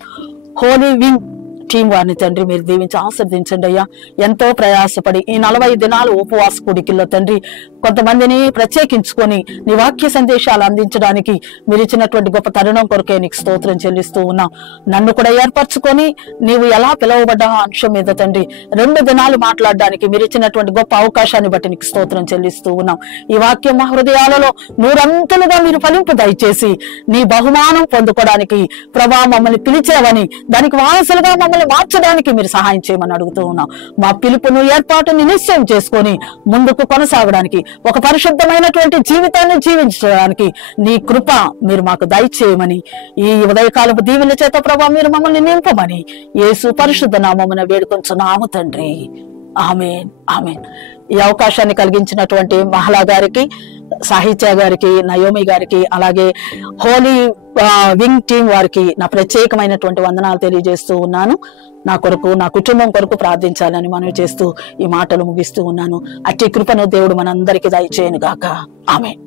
హోలీ వింగ్ టీం వారిని తండ్రి మీరు దీవించి ఆశీర్వదించండి అయ్యా. ఎంతో ప్రయాసపడి ఈ 40 దినాలు ఉపవాస కూడికల్లో తండ్రి కొంతమందిని ప్రత్యేకించుకొని నీ వాక్య సందేశాలు అందించడానికి మీరు ఇచ్చినటువంటి గొప్ప తరుణం కొరకే నీకు స్తోత్రం చెల్లిస్తూ ఉన్నాం. నన్ను కూడా ఏర్పరచుకొని నీవు ఎలా పిలువబడ్డా అంశం మీద తండ్రి 2 దినాలు మాట్లాడడానికి మీరు ఇచ్చినటువంటి గొప్ప అవకాశాన్ని బట్టి నీకు స్తోత్రం చెల్లిస్తూ ఉన్నాం. ఈ వాక్యం మా హృదయాలలో 100 మీరు ఫలింపు దయచేసి నీ బహుమానం పొందుకోవడానికి ప్రభా మమ్మల్ని పిలిచేవని దానికి వారసులుగా మమ్మల్ని మార్చడానికి మీరు సహాయం చేయమని అడుగుతూ ఉన్నాం. మా పిలుపును ఏర్పాటుని నిశ్చయం చేసుకొని ముందుకు కొనసాగడానికి, ఒక పరిశుద్ధమైనటువంటి జీవితాన్ని జీవించడానికి నీ కృప మీరు మాకు దయచేయమని, ఈ ఉదయకాలపు దీవెన చేత ప్రభా మీరు మమ్మల్ని నింపమని యేసు పరిశుద్ధ నామమున వేడుకొంచున్నాము తండ్రి. ఆమేన్, ఆమేన్. ఈ అవకాశాన్ని కలిగించినటువంటి మహలా గారికి, సాహిత్య గారికి, నయోమి గారికి, అలాగే హోలీ వింగ్ టీం వారికి నా ప్రత్యేకమైనటువంటి వందనాలు తెలియజేస్తూ ఉన్నాను. నా కొరకు, నా కుటుంబం కొరకు ప్రార్థించాలని మనవి చేస్తూ ఈ మాటలు ముగిస్తూ ఉన్నాను. అట్టి కృపను దేవుడు మనందరికీ దయచేయను గాక. ఆమేన్.